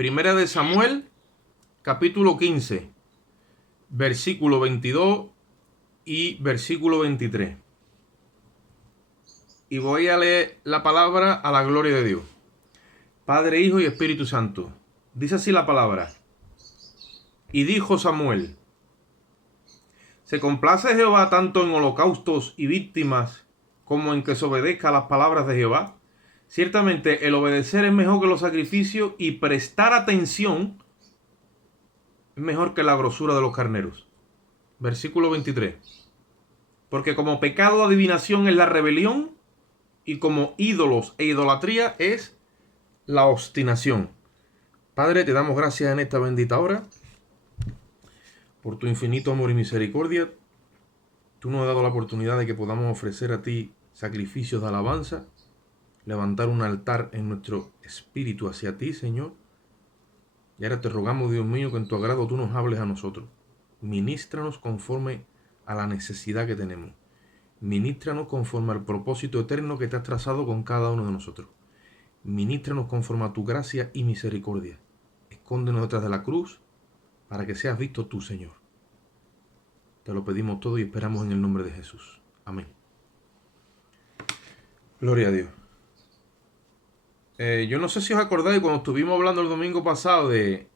Primera de Samuel, capítulo 15, versículo 22 y versículo 23. Y voy a leer la palabra a la gloria de Dios. Padre, Hijo y Espíritu Santo. Dice así la palabra. Y dijo Samuel: ¿se complace Jehová tanto en holocaustos y víctimas como en que se obedezca a las palabras de Jehová? Ciertamente el obedecer es mejor que los sacrificios, y prestar atención es mejor que la grosura de los carneros. Versículo 23. Porque como pecado de adivinación es la rebelión, y como ídolos e idolatría es la obstinación. Padre, te damos gracias en esta bendita hora por tu infinito amor y misericordia. Tú nos has dado la oportunidad de que podamos ofrecer a ti sacrificios de alabanza, levantar un altar en nuestro espíritu hacia ti, Señor. Y ahora te rogamos, Dios mío, que en tu agrado tú nos hables a nosotros. Ministranos conforme a la necesidad que tenemos. Ministranos conforme al propósito eterno que te has trazado con cada uno de nosotros. Ministranos conforme a tu gracia y misericordia. Escóndenos detrás de la cruz para que seas visto tú, Señor. Te lo pedimos todo y esperamos en el nombre de Jesús. Amén. Gloria a Dios. Yo no sé si os acordáis cuando estuvimos hablando el domingo pasado de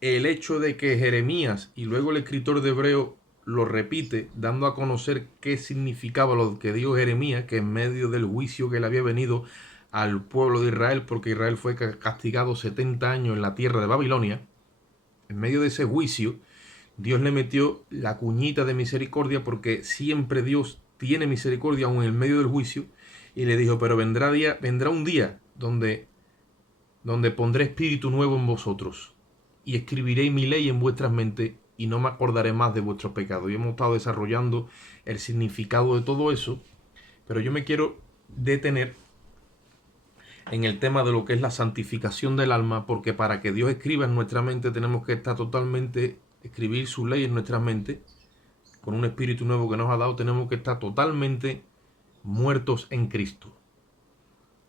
el hecho de que Jeremías y luego el escritor de Hebreo lo repite, dando a conocer qué significaba lo que dijo Jeremías, que en medio del juicio que le había venido al pueblo de Israel, porque Israel fue castigado 70 años en la tierra de Babilonia, en medio de ese juicio, Dios le metió la cuñita de misericordia, porque siempre Dios tiene misericordia aún en el medio del juicio, y le dijo, pero vendrá un día donde pondré espíritu nuevo en vosotros, y escribiré mi ley en vuestras mentes, y no me acordaré más de vuestros pecados. Y hemos estado desarrollando el significado de todo eso, pero yo me quiero detener en el tema de lo que es la santificación del alma, porque para que Dios escriba en nuestra mente tenemos que estar totalmente, escribir su ley en nuestra mente, con un espíritu nuevo que nos ha dado, tenemos que estar totalmente muertos en Cristo.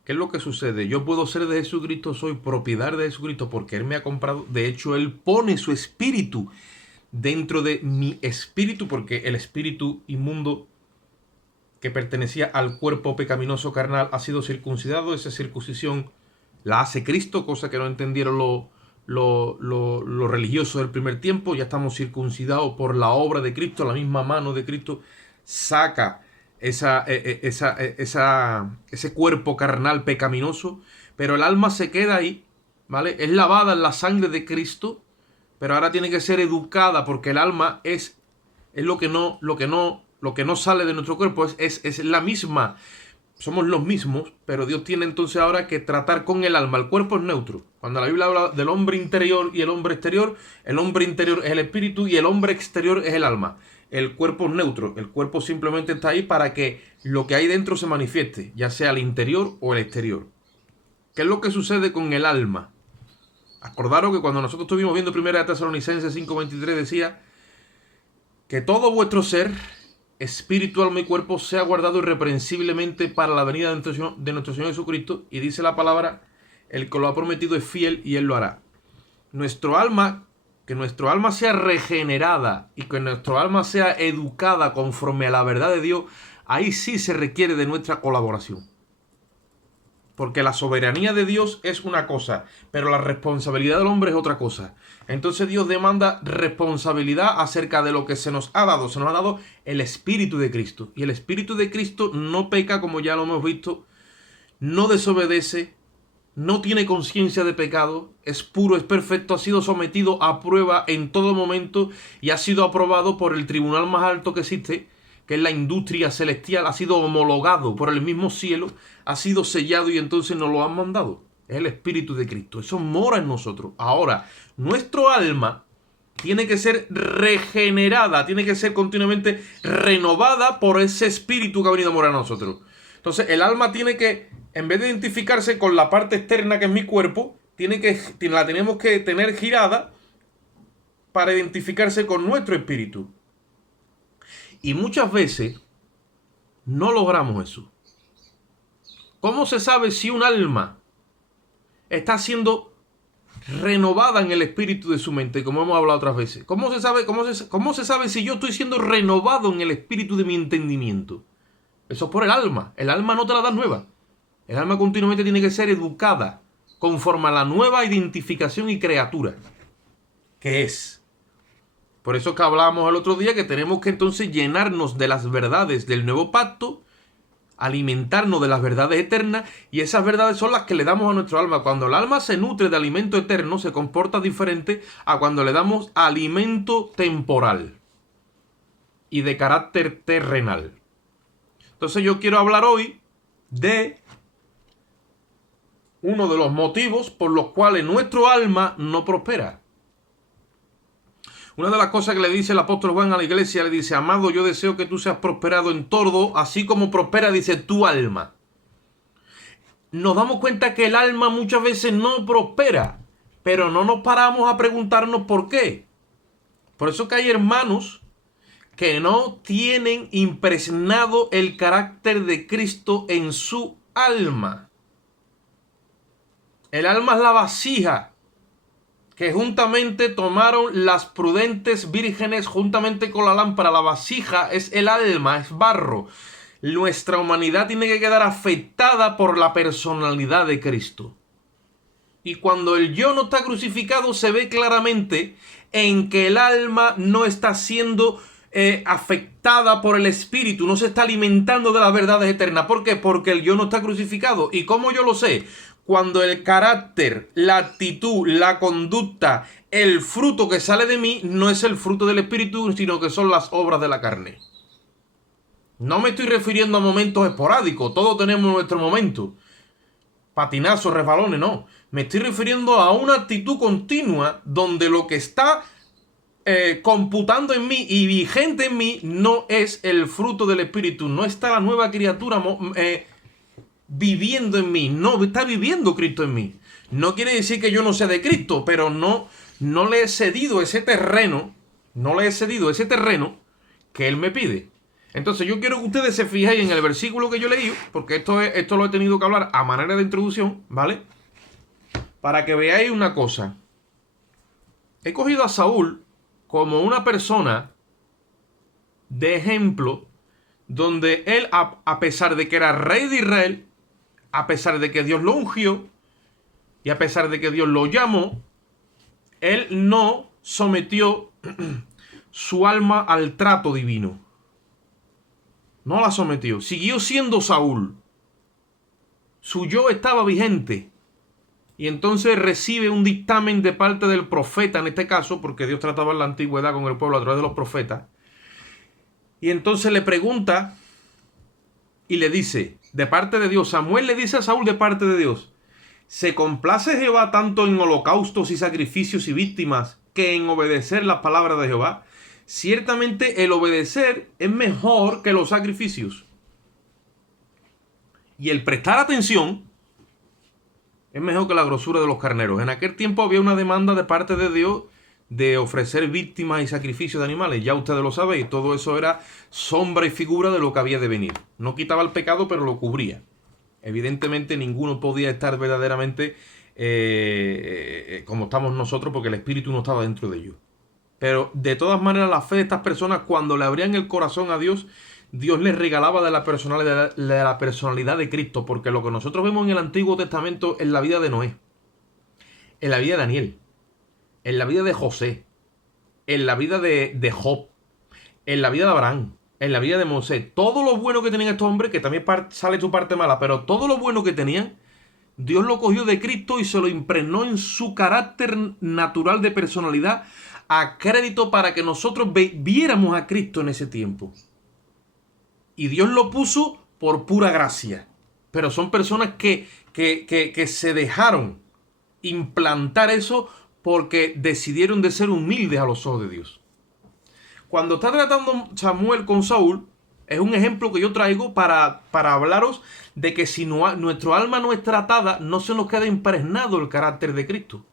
¿Qué es lo que sucede? Yo puedo ser de Jesucristo, soy propiedad de Jesucristo porque Él me ha comprado. De hecho, Él pone su espíritu dentro de mi espíritu, porque el espíritu inmundo que pertenecía al cuerpo pecaminoso carnal ha sido circuncidado. Esa circuncisión la hace Cristo, cosa que no entendieron los religiosos del primer tiempo. Ya estamos circuncidados por la obra de Cristo, la misma mano de Cristo saca ese cuerpo carnal pecaminoso, pero el alma se queda ahí, ¿vale? Es lavada en la sangre de Cristo, pero ahora tiene que ser educada, porque el alma es lo que no sale de nuestro cuerpo, es la misma. Somos los mismos, pero Dios tiene entonces ahora que tratar con el alma. El cuerpo es neutro. Cuando la Biblia habla del hombre interior y el hombre exterior, el hombre interior es el espíritu y el hombre exterior es el alma. El cuerpo es neutro. El cuerpo simplemente está ahí para que lo que hay dentro se manifieste, ya sea el interior o el exterior. ¿Qué es lo que sucede con el alma? Acordaros que cuando nosotros estuvimos viendo 1 Tesalonicenses 5:23 decía que todo vuestro ser, espíritu, alma y cuerpo, sea guardado irreprensiblemente para la venida de nuestro Señor Jesucristo. Y dice la palabra, el que lo ha prometido es fiel y Él lo hará. Que nuestro alma sea regenerada y que nuestro alma sea educada conforme a la verdad de Dios, ahí sí se requiere de nuestra colaboración. Porque la soberanía de Dios es una cosa, pero la responsabilidad del hombre es otra cosa. Entonces Dios demanda responsabilidad acerca de lo que se nos ha dado. Se nos ha dado el Espíritu de Cristo. Y el Espíritu de Cristo no peca, como ya lo hemos visto, no desobedece, no tiene conciencia de pecado, es puro, es perfecto, ha sido sometido a prueba en todo momento y ha sido aprobado por el tribunal más alto que existe, que es la industria celestial. Ha sido homologado por el mismo cielo, ha sido sellado y entonces nos lo han mandado. Es el Espíritu de Cristo, eso mora en nosotros. Ahora, nuestro alma tiene que ser regenerada, tiene que ser continuamente renovada por ese Espíritu que ha venido a morar en nosotros. Entonces el alma tiene que, en vez de identificarse con la parte externa que es mi cuerpo, la tenemos que tener girada para identificarse con nuestro espíritu. Y muchas veces no logramos eso. ¿Cómo se sabe si un alma está siendo renovada en el espíritu de su mente, como hemos hablado otras veces. ¿Cómo se sabe si yo estoy siendo renovado en el espíritu de mi entendimiento? Eso es por el alma. El alma no te la da nueva. El alma continuamente tiene que ser educada conforme a la nueva identificación y criatura que es. Por eso que hablábamos el otro día que tenemos que entonces llenarnos de las verdades del nuevo pacto, alimentarnos de las verdades eternas, y esas verdades son las que le damos a nuestro alma. Cuando el alma se nutre de alimento eterno, se comporta diferente a cuando le damos alimento temporal y de carácter terrenal. Entonces yo quiero hablar hoy de uno de los motivos por los cuales nuestro alma no prospera. Una de las cosas que le dice el apóstol Juan a la iglesia, le dice: amado, yo deseo que tú seas prosperado en todo, así como prospera, dice, tu alma. Nos damos cuenta que el alma muchas veces no prospera, pero no nos paramos a preguntarnos por qué. Por eso que hay hermanos que no tienen impregnado el carácter de Cristo en su alma. El alma es la vasija que juntamente tomaron las prudentes vírgenes juntamente con la lámpara. La vasija es el alma, es barro. Nuestra humanidad tiene que quedar afectada por la personalidad de Cristo. Y cuando el yo no está crucificado, se ve claramente en que el alma no está siendo afectada por el espíritu, no se está alimentando de las verdades eternas. ¿Por qué? Porque el yo no está crucificado. ¿Y cómo yo lo sé? Cuando el carácter, la actitud, la conducta, el fruto que sale de mí no es el fruto del espíritu, sino que son las obras de la carne. No me estoy refiriendo a momentos esporádicos, todos tenemos nuestro momento. Patinazos, resbalones, no. Me estoy refiriendo a una actitud continua donde lo que está computando en mí y vigente en mí no es el fruto del espíritu, no está la nueva criatura viviendo en mí, no está viviendo Cristo en mí. No quiere decir que yo no sea de Cristo, pero no le he cedido ese terreno, que Él me pide. Entonces yo quiero que ustedes se fijen en el versículo que yo leí, porque esto lo he tenido que hablar a manera de introducción, ¿vale? Para que veáis una cosa. He cogido a Saúl como una persona de ejemplo, donde él, a pesar de que era rey de Israel, a pesar de que Dios lo ungió y a pesar de que Dios lo llamó, él no sometió su alma al trato divino. No la sometió. Siguió siendo Saúl. Su yo estaba vigente. Y entonces recibe un dictamen de parte del profeta, en este caso, porque Dios trataba en la antigüedad con el pueblo a través de los profetas. Y entonces le pregunta y le dice, de parte de Dios, Samuel le dice a Saúl de parte de Dios: ¿se complace Jehová tanto en holocaustos y sacrificios y víctimas que en obedecer las palabras de Jehová? Ciertamente el obedecer es mejor que los sacrificios, y el prestar atención es mejor que la grosura de los carneros. En aquel tiempo había una demanda de parte de Dios de ofrecer víctimas y sacrificios de animales. Ya ustedes lo saben, todo eso era sombra y figura de lo que había de venir. No quitaba el pecado, pero lo cubría. Evidentemente ninguno podía estar verdaderamente como estamos nosotros, porque el espíritu no estaba dentro de ellos. Pero de todas maneras, la fe de estas personas, cuando le abrían el corazón a Dios, Dios les regalaba de la personalidad de Cristo. Porque lo que nosotros vemos en el Antiguo Testamento, en la vida de Noé, en la vida de Daniel, en la vida de José, en la vida de Job, en la vida de Abraham, en la vida de Moisés, todo lo bueno que tenían estos hombres, que también sale su parte mala, pero todo lo bueno que tenían, Dios lo cogió de Cristo y se lo impregnó en su carácter natural de personalidad, a crédito para que nosotros viéramos a Cristo en ese tiempo. Y Dios lo puso por pura gracia. Pero son personas que se dejaron implantar eso porque decidieron de ser humildes a los ojos de Dios. Cuando está tratando Samuel con Saúl, es un ejemplo que yo traigo para hablaros de que si nuestro alma no es tratada, no se nos queda impregnado el carácter de Cristo.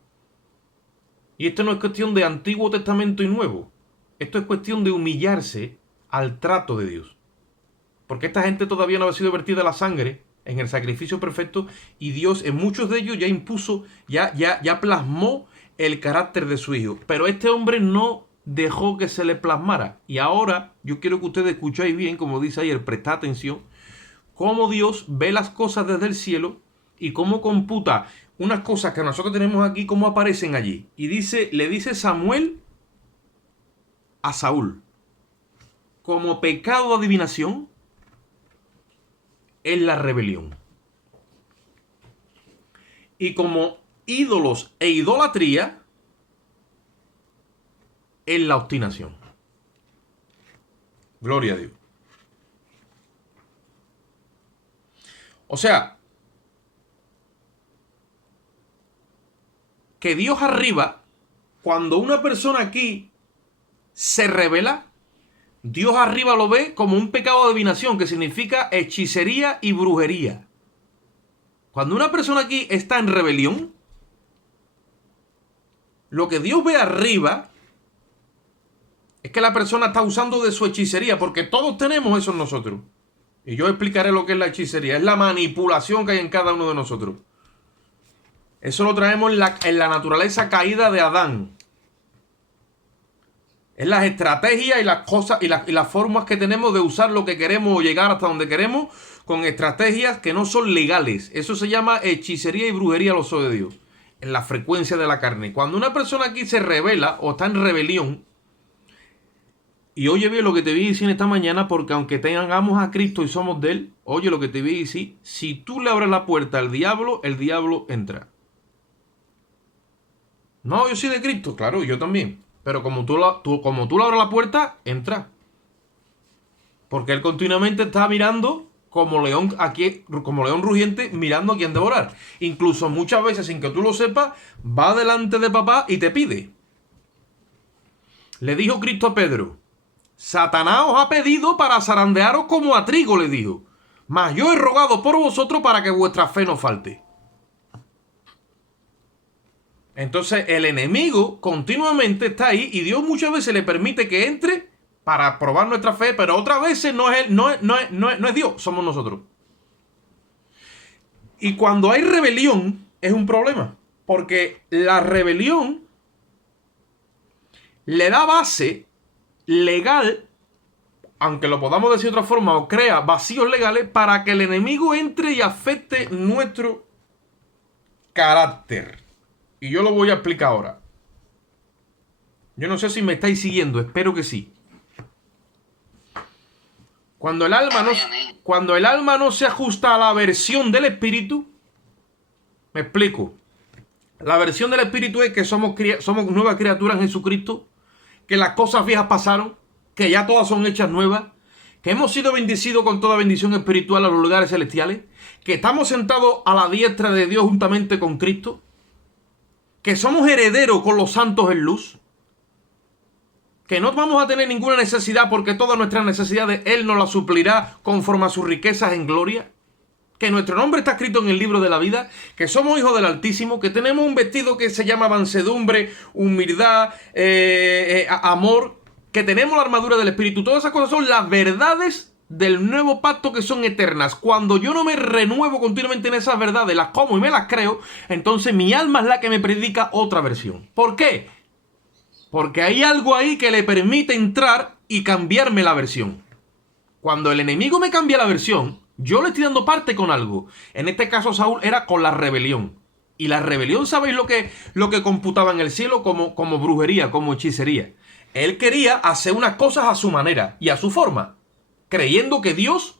Y esto no es cuestión de Antiguo Testamento y Nuevo. Esto es cuestión de humillarse al trato de Dios. Porque esta gente todavía no ha sido vertida la sangre en el sacrificio perfecto, y Dios en muchos de ellos ya impuso, ya plasmó el carácter de su hijo. Pero este hombre no dejó que se le plasmara. Y ahora yo quiero que ustedes escuchéis bien, como dice ayer, prestad atención, cómo Dios ve las cosas desde el cielo y cómo computa unas cosas que nosotros tenemos aquí, cómo aparecen allí. Y le dice Samuel a Saúl, como pecado de adivinación es la rebelión. Y como ídolos e idolatría es la obstinación. Gloria a Dios. O sea, que Dios arriba, cuando una persona aquí se revela, Dios arriba lo ve como un pecado de adivinación, que significa hechicería y brujería. Cuando una persona aquí está en rebelión, lo que Dios ve arriba es que la persona está usando de su hechicería, porque todos tenemos eso en nosotros. Y yo explicaré lo que es la hechicería. Es la manipulación que hay en cada uno de nosotros. Eso lo traemos en la naturaleza caída de Adán. Es las estrategias y las cosas y las formas que tenemos de usar lo que queremos o llegar hasta donde queremos con estrategias que no son legales. Eso se llama hechicería y brujería a los ojos de Dios. En la frecuencia de la carne. Cuando una persona aquí se rebela o está en rebelión, y oye bien lo que te voy a decir esta mañana, porque aunque tengamos a Cristo y somos de Él, oye lo que te voy a decir, si tú le abres la puerta al diablo, el diablo entra. No, yo soy de Cristo, claro, yo también. Pero como tú le abres la puerta, entra. Porque Él continuamente está mirando como león rugiente, mirando a quien devorar. Incluso muchas veces, sin que tú lo sepas, va delante de papá y te pide. Le dijo Cristo a Pedro: Satanás os ha pedido para zarandearos como a trigo, le dijo. Mas yo he rogado por vosotros para que vuestra fe no falte. Entonces el enemigo continuamente está ahí y Dios muchas veces le permite que entre para probar nuestra fe, pero otras veces no es Dios, somos nosotros. Y cuando hay rebelión es un problema, porque la rebelión le da base legal, aunque lo podamos decir de otra forma, o crea vacíos legales para que el enemigo entre y afecte nuestro carácter. Y yo lo voy a explicar ahora. Yo no sé si me estáis siguiendo, espero que sí. Cuando el alma no se ajusta a la versión del espíritu, me explico. La versión del espíritu es que somos nuevas criaturas en Jesucristo, que las cosas viejas pasaron, que ya todas son hechas nuevas, que hemos sido bendecidos con toda bendición espiritual a los lugares celestiales, que estamos sentados a la diestra de Dios juntamente con Cristo, que somos herederos con los santos en luz, que no vamos a tener ninguna necesidad porque todas nuestras necesidades Él nos las suplirá conforme a sus riquezas en gloria, que nuestro nombre está escrito en el libro de la vida, que somos hijos del Altísimo, que tenemos un vestido que se llama mansedumbre, humildad, amor, que tenemos la armadura del Espíritu. Todas esas cosas son las verdades del nuevo pacto que son eternas. Cuando yo no me renuevo continuamente en esas verdades, las como y me las creo, entonces mi alma es la que me predica otra versión. ¿Por qué? Porque hay algo ahí que le permite entrar y cambiarme la versión. Cuando el enemigo me cambia la versión, yo le estoy dando parte con algo. En este caso Saúl era con la rebelión. Y la rebelión, ¿sabéis lo que computaba en el cielo como brujería, como hechicería? Él quería hacer unas cosas a su manera y a su forma, creyendo que Dios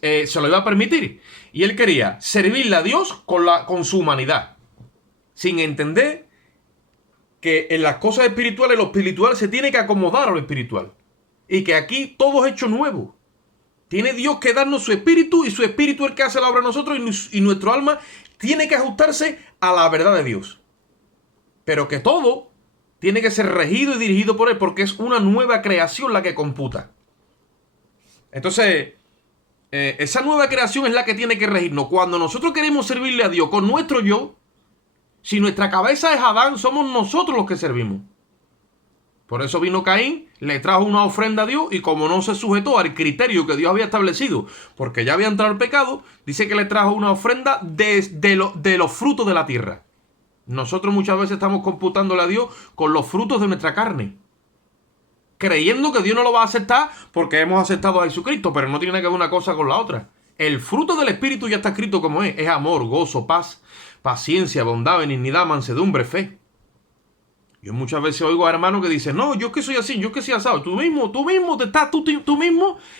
se lo iba a permitir. Y él quería servirle a Dios con su humanidad, sin entender que en las cosas espirituales lo espiritual se tiene que acomodar a lo espiritual. Y que aquí todo es hecho nuevo. Tiene Dios que darnos su espíritu y su espíritu es el que hace la obra a nosotros y nuestro alma tiene que ajustarse a la verdad de Dios. Pero que todo tiene que ser regido y dirigido por Él porque es una nueva creación la que computa. Entonces, esa nueva creación es la que tiene que regirnos. Cuando nosotros queremos servirle a Dios con nuestro yo, si nuestra cabeza es Adán, somos nosotros los que servimos. Por eso vino Caín, le trajo una ofrenda a Dios y como no se sujetó al criterio que Dios había establecido, porque ya había entrado el pecado, dice que le trajo una ofrenda de los frutos de la tierra. Nosotros muchas veces estamos computándole a Dios con los frutos de nuestra carne, creyendo que Dios no lo va a aceptar porque hemos aceptado a Jesucristo, pero no tiene que ver una cosa con la otra. El fruto del Espíritu ya está escrito como es amor, gozo, paz, paciencia, bondad, benignidad, mansedumbre, fe. Yo muchas veces oigo a hermanos que dicen, no, yo que soy así, yo que soy asado. Tú mismo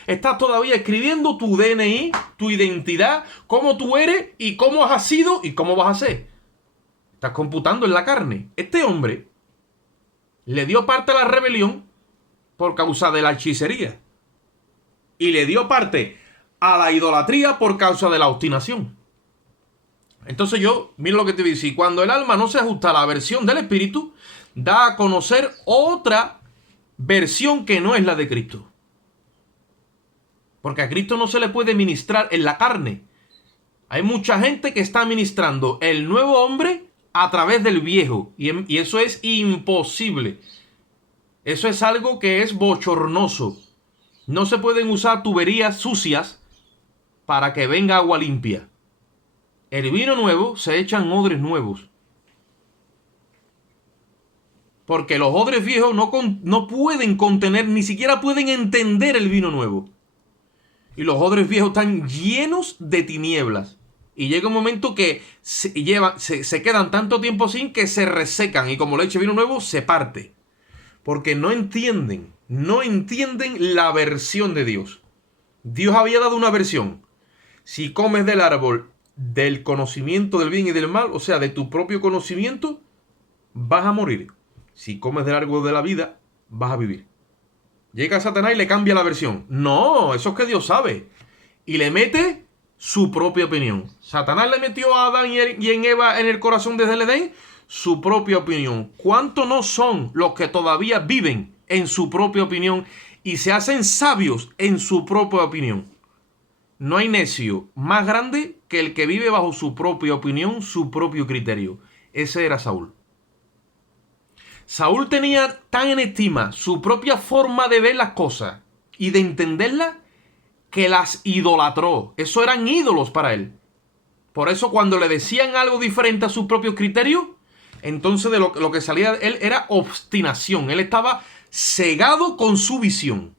estás todavía escribiendo tu DNI, tu identidad, cómo tú eres y cómo has sido y cómo vas a ser. Estás computando en la carne. Este hombre le dio parte a la rebelión por causa de la hechicería. Y le dio parte a la idolatría por causa de la obstinación. Entonces mira lo que te dice, y cuando el alma no se ajusta a la versión del Espíritu, da a conocer otra versión que no es la de Cristo. Porque a Cristo no se le puede ministrar en la carne. Hay mucha gente que está ministrando el nuevo hombre a través del viejo. Y eso es imposible. Eso es algo que es bochornoso. No se pueden usar tuberías sucias para que venga agua limpia. El vino nuevo se echa en odres nuevos. Porque los odres viejos no pueden contener, ni siquiera pueden entender el vino nuevo. Y los odres viejos están llenos de tinieblas. Y llega un momento que se quedan tanto tiempo sin que se resecan. Y como le eche vino nuevo, se parte. Porque no entienden la versión de Dios. Dios había dado una versión. Si comes del árbol del conocimiento del bien y del mal, o sea, de tu propio conocimiento, vas a morir. Si comes del árbol de la vida, vas a vivir. Llega Satanás y le cambia la versión. No, eso es que Dios sabe. Y le mete su propia opinión. Satanás le metió a Adán y en Eva en el corazón desde el Edén su propia opinión. ¿Cuántos no son los que todavía viven en su propia opinión y se hacen sabios en su propia opinión? No hay necio más grande que el que vive bajo su propia opinión, su propio criterio. Ese era Saúl. Saúl tenía tan en estima su propia forma de ver las cosas y de entenderlas que las idolatró. Eso eran ídolos para él. Por eso cuando le decían algo diferente a su propio criterio, entonces de lo que salía de él era obstinación. Él estaba cegado con su visión.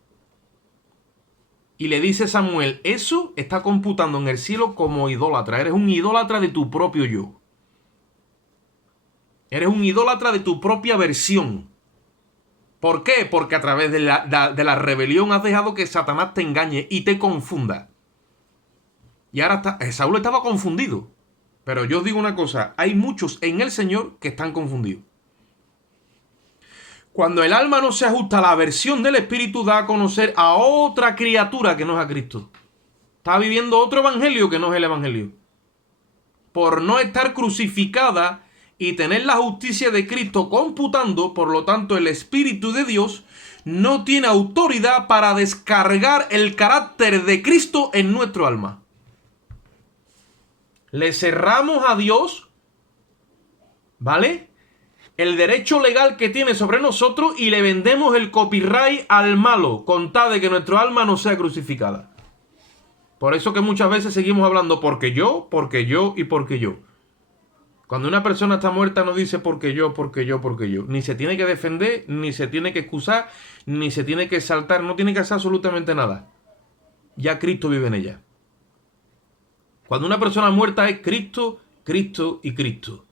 Y le dice Samuel, eso está computando en el cielo como idólatra. Eres un idólatra de tu propio yo. Eres un idólatra de tu propia versión. ¿Por qué? Porque a través de la rebelión has dejado que Satanás te engañe y te confunda. Y ahora Saúl estaba confundido. Pero yo os digo una cosa, hay muchos en el Señor que están confundidos. Cuando el alma no se ajusta a la versión del Espíritu, da a conocer a otra criatura que no es a Cristo. Está viviendo otro evangelio que no es el evangelio. Por no estar crucificada y tener la justicia de Cristo computando, por lo tanto el Espíritu de Dios no tiene autoridad para descargar el carácter de Cristo en nuestro alma. Le cerramos a Dios, ¿vale?, el derecho legal que tiene sobre nosotros y le vendemos el copyright al malo, con tal de que nuestro alma no sea crucificada. Por eso que muchas veces seguimos hablando porque yo y porque yo. Cuando una persona está muerta no dice porque yo. Ni se tiene que defender, ni se tiene que excusar, ni se tiene que exaltar, no tiene que hacer absolutamente nada. Ya Cristo vive en ella. Cuando una persona muerta es Cristo, Cristo y Cristo.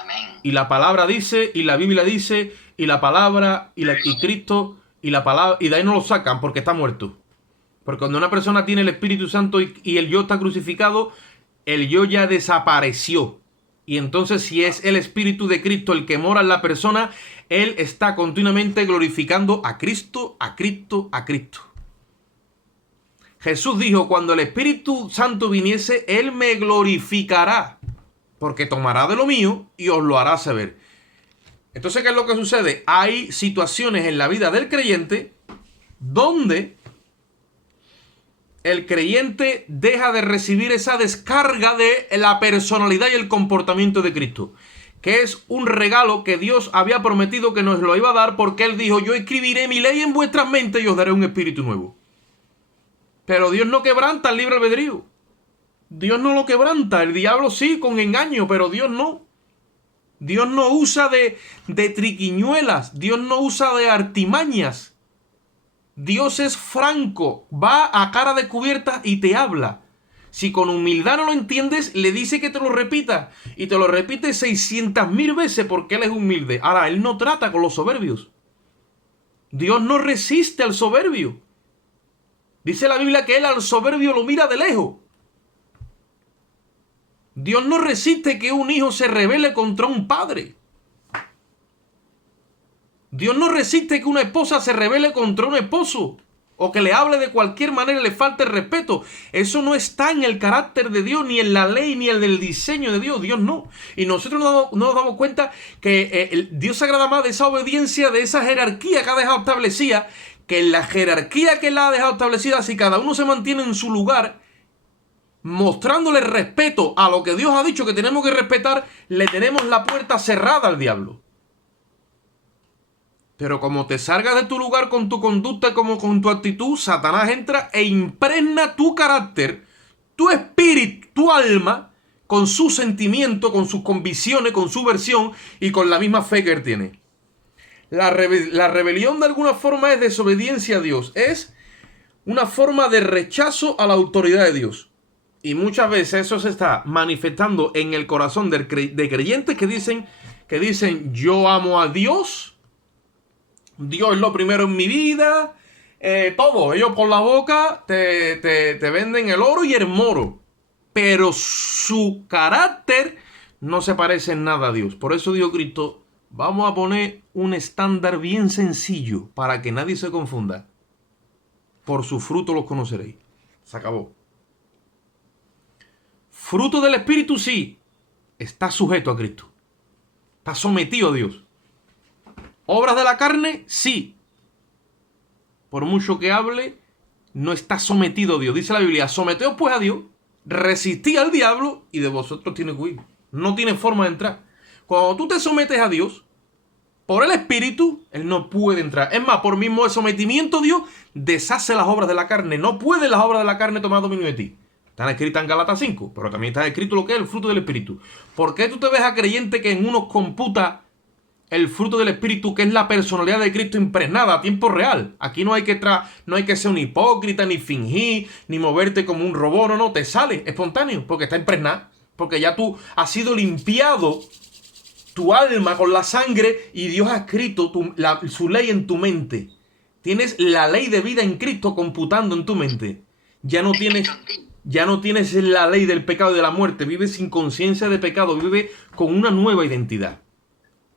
Amén. Y la palabra dice, y la Biblia dice, y la palabra, y Cristo, y la palabra, y de ahí no lo sacan porque está muerto. Porque cuando una persona tiene el Espíritu Santo y el yo está crucificado, el yo ya desapareció. Y entonces si es el Espíritu de Cristo el que mora en la persona, él está continuamente glorificando a Cristo, a Cristo, a Cristo. Jesús dijo, cuando el Espíritu Santo viniese, él me glorificará, porque tomará de lo mío y os lo hará saber. Entonces, ¿qué es lo que sucede? Hay situaciones en la vida del creyente donde el creyente deja de recibir esa descarga de la personalidad y el comportamiento de Cristo. que es un regalo que Dios había prometido que nos lo iba a dar, porque Él dijo: yo escribiré mi ley en vuestras mentes y os daré un espíritu nuevo. Pero Dios no quebranta el libre albedrío. Dios no lo quebranta. El diablo sí, con engaño, pero Dios no. Dios no usa de triquiñuelas. Dios no usa de artimañas. Dios es franco. Va a cara descubierta y te habla. Si con humildad no lo entiendes, le dice que te lo repita. Y te lo repite 600.000 veces porque Él es humilde. Ahora, Él no trata con los soberbios. Dios no resiste al soberbio. Dice la Biblia que Él al soberbio lo mira de lejos. Dios no resiste que un hijo se rebele contra un padre. Dios no resiste que una esposa se rebele contra un esposo, o que le hable de cualquier manera y le falte el respeto. Eso no está en el carácter de Dios, ni en la ley, ni en el diseño de Dios. Dios no. Y nosotros no nos damos cuenta que Dios se agrada más de esa obediencia, de esa jerarquía que ha dejado establecida, que en la jerarquía que Él ha dejado establecida, si cada uno se mantiene en su lugar, mostrándole respeto a lo que Dios ha dicho que tenemos que respetar, le tenemos la puerta cerrada al diablo. Pero como te salgas de tu lugar con tu conducta, como con tu actitud, Satanás entra e impregna tu carácter, tu espíritu, tu alma, con su sentimiento, con sus convicciones, con su versión y con la misma fe que él tiene. La rebelión de alguna forma es desobediencia a Dios, es una forma de rechazo a la autoridad de Dios. Y muchas veces eso se está manifestando en el corazón de creyentes que dicen yo amo a Dios. Dios es lo primero en mi vida. Todo. Ellos por la boca te venden el oro y el moro. Pero su carácter no se parece en nada a Dios. Por eso dijo Cristo: vamos a poner un estándar bien sencillo para que nadie se confunda. Por su fruto los conoceréis. Se acabó. Fruto del Espíritu, sí. Está sujeto a Cristo. Está sometido a Dios. Obras de la carne, sí. Por mucho que hable, no está sometido a Dios. Dice la Biblia: someteos pues a Dios, resistid al diablo y de vosotros tiene que huir. No tiene forma de entrar. Cuando tú te sometes a Dios, por el Espíritu, Él no puede entrar. Es más, por mismo el sometimiento a Dios, deshace las obras de la carne. No puede las obras de la carne tomar dominio de ti. Están escritas en Gálatas 5, pero también está escrito lo que es el fruto del Espíritu. ¿Por qué tú te ves a creyente que en unos computa el fruto del Espíritu, que es la personalidad de Cristo impregnada a tiempo real? Aquí no hay que ser un hipócrita, ni fingir, ni moverte como un robot. No, te sale espontáneo, porque está impregnada. Porque ya tú has sido limpiado tu alma con la sangre y Dios ha escrito su ley en tu mente. Tienes la ley de vida en Cristo computando en tu mente. Ya no tienes la ley del pecado y de la muerte. Vives sin conciencia de pecado. Vives con una nueva identidad.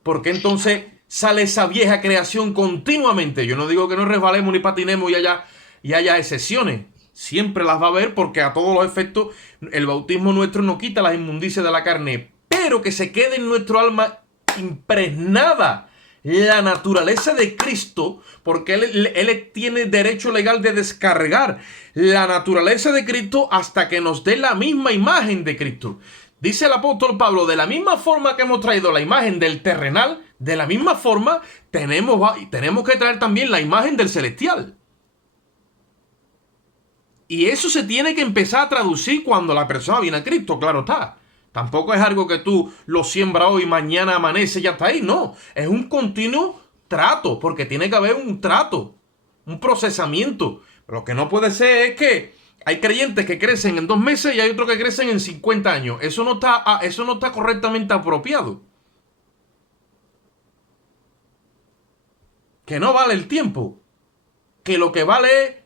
Porque entonces sale esa vieja creación continuamente. Yo no digo que no resbalemos ni patinemos y haya excepciones. Siempre las va a haber, porque a todos los efectos el bautismo nuestro no quita las inmundicias de la carne. Pero que se quede en nuestro alma impregnada la naturaleza de Cristo, porque Él tiene derecho legal de descargar la naturaleza de Cristo hasta que nos dé la misma imagen de Cristo. Dice el apóstol Pablo: de la misma forma que hemos traído la imagen del terrenal, de la misma forma tenemos que traer también la imagen del celestial. Y eso se tiene que empezar a traducir cuando la persona viene a Cristo, claro está. Tampoco es algo que tú lo siembras hoy y mañana amanece y ya está ahí. No, es un continuo trato, porque tiene que haber un trato, un procesamiento. Lo que no puede ser es que hay creyentes que crecen en 2 meses y hay otros que crecen en 50 años. Eso no está correctamente apropiado. Que no vale el tiempo. Que lo que vale es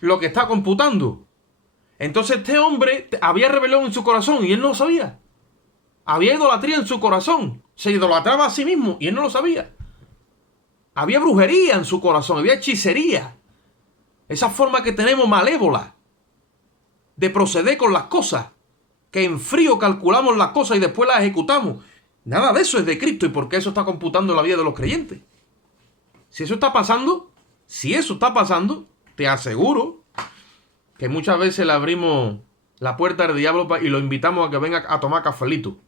lo que está computando. Entonces este hombre había rebelión en su corazón y él no lo sabía. Había idolatría en su corazón. Se idolatraba a sí mismo y él no lo sabía. Había brujería en su corazón, había hechicería. Esa forma que tenemos malévola de proceder con las cosas, que en frío calculamos las cosas y después las ejecutamos. Nada de eso es de Cristo. ¿Y por qué eso está computando en la vida de los creyentes? Si eso está pasando, te aseguro que muchas veces le abrimos la puerta al diablo y lo invitamos a que venga a tomar cafelito.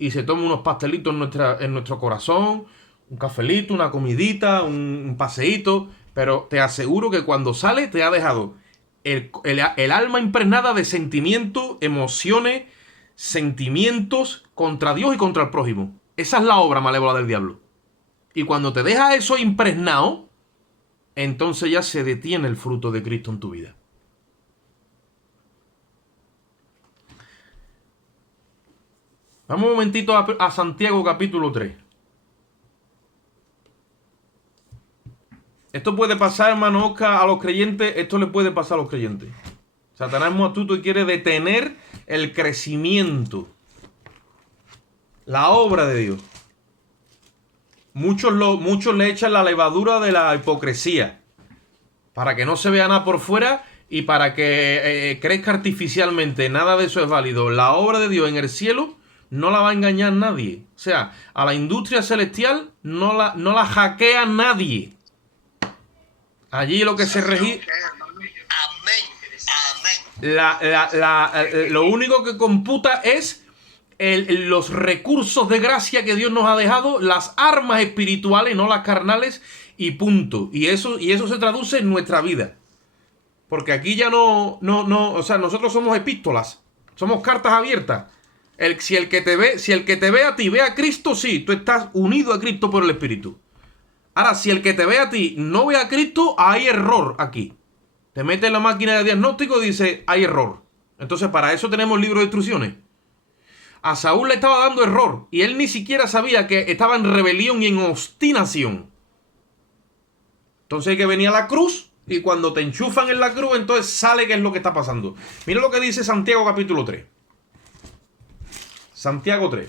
y se toma unos pastelitos en nuestro corazón, un cafelito, una comidita, un paseíto, pero te aseguro que cuando sale te ha dejado el alma impregnada de sentimientos, emociones, sentimientos contra Dios y contra el prójimo. Esa es la obra malévola del diablo. Y cuando te deja eso impregnado, entonces ya se detiene el fruto de Cristo en tu vida. Vamos un momentito a Santiago capítulo 3. Esto puede pasar, hermano Oscar, a los creyentes. Esto le puede pasar a los creyentes. Satanás es muy astuto y quiere detener el crecimiento, la obra de Dios. Muchos le echan la levadura de la hipocresía para que no se vea nada por fuera y para que crezca artificialmente. Nada de eso es válido. La obra de Dios en el cielo no la va a engañar nadie. O sea, a la industria celestial no la hackea nadie. Allí lo que se registra... Lo único que computa es los recursos de gracia que Dios nos ha dejado, las armas espirituales, no las carnales, y punto. Y eso se traduce en nuestra vida. Porque aquí ya o sea, nosotros somos epístolas, somos cartas abiertas. Si el que te ve a ti ve a Cristo, sí, tú estás unido a Cristo por el Espíritu. Ahora, si el que te ve a ti no ve a Cristo, hay error aquí. Te mete en la máquina de diagnóstico y dice, hay error. Entonces, para eso tenemos el libro de instrucciones. A Saúl le estaba dando error y él ni siquiera sabía que estaba en rebelión y en obstinación. Entonces hay que venir a la cruz y cuando te enchufan en la cruz, entonces sale qué es lo que está pasando. Mira lo que dice Santiago capítulo 3. Santiago 3.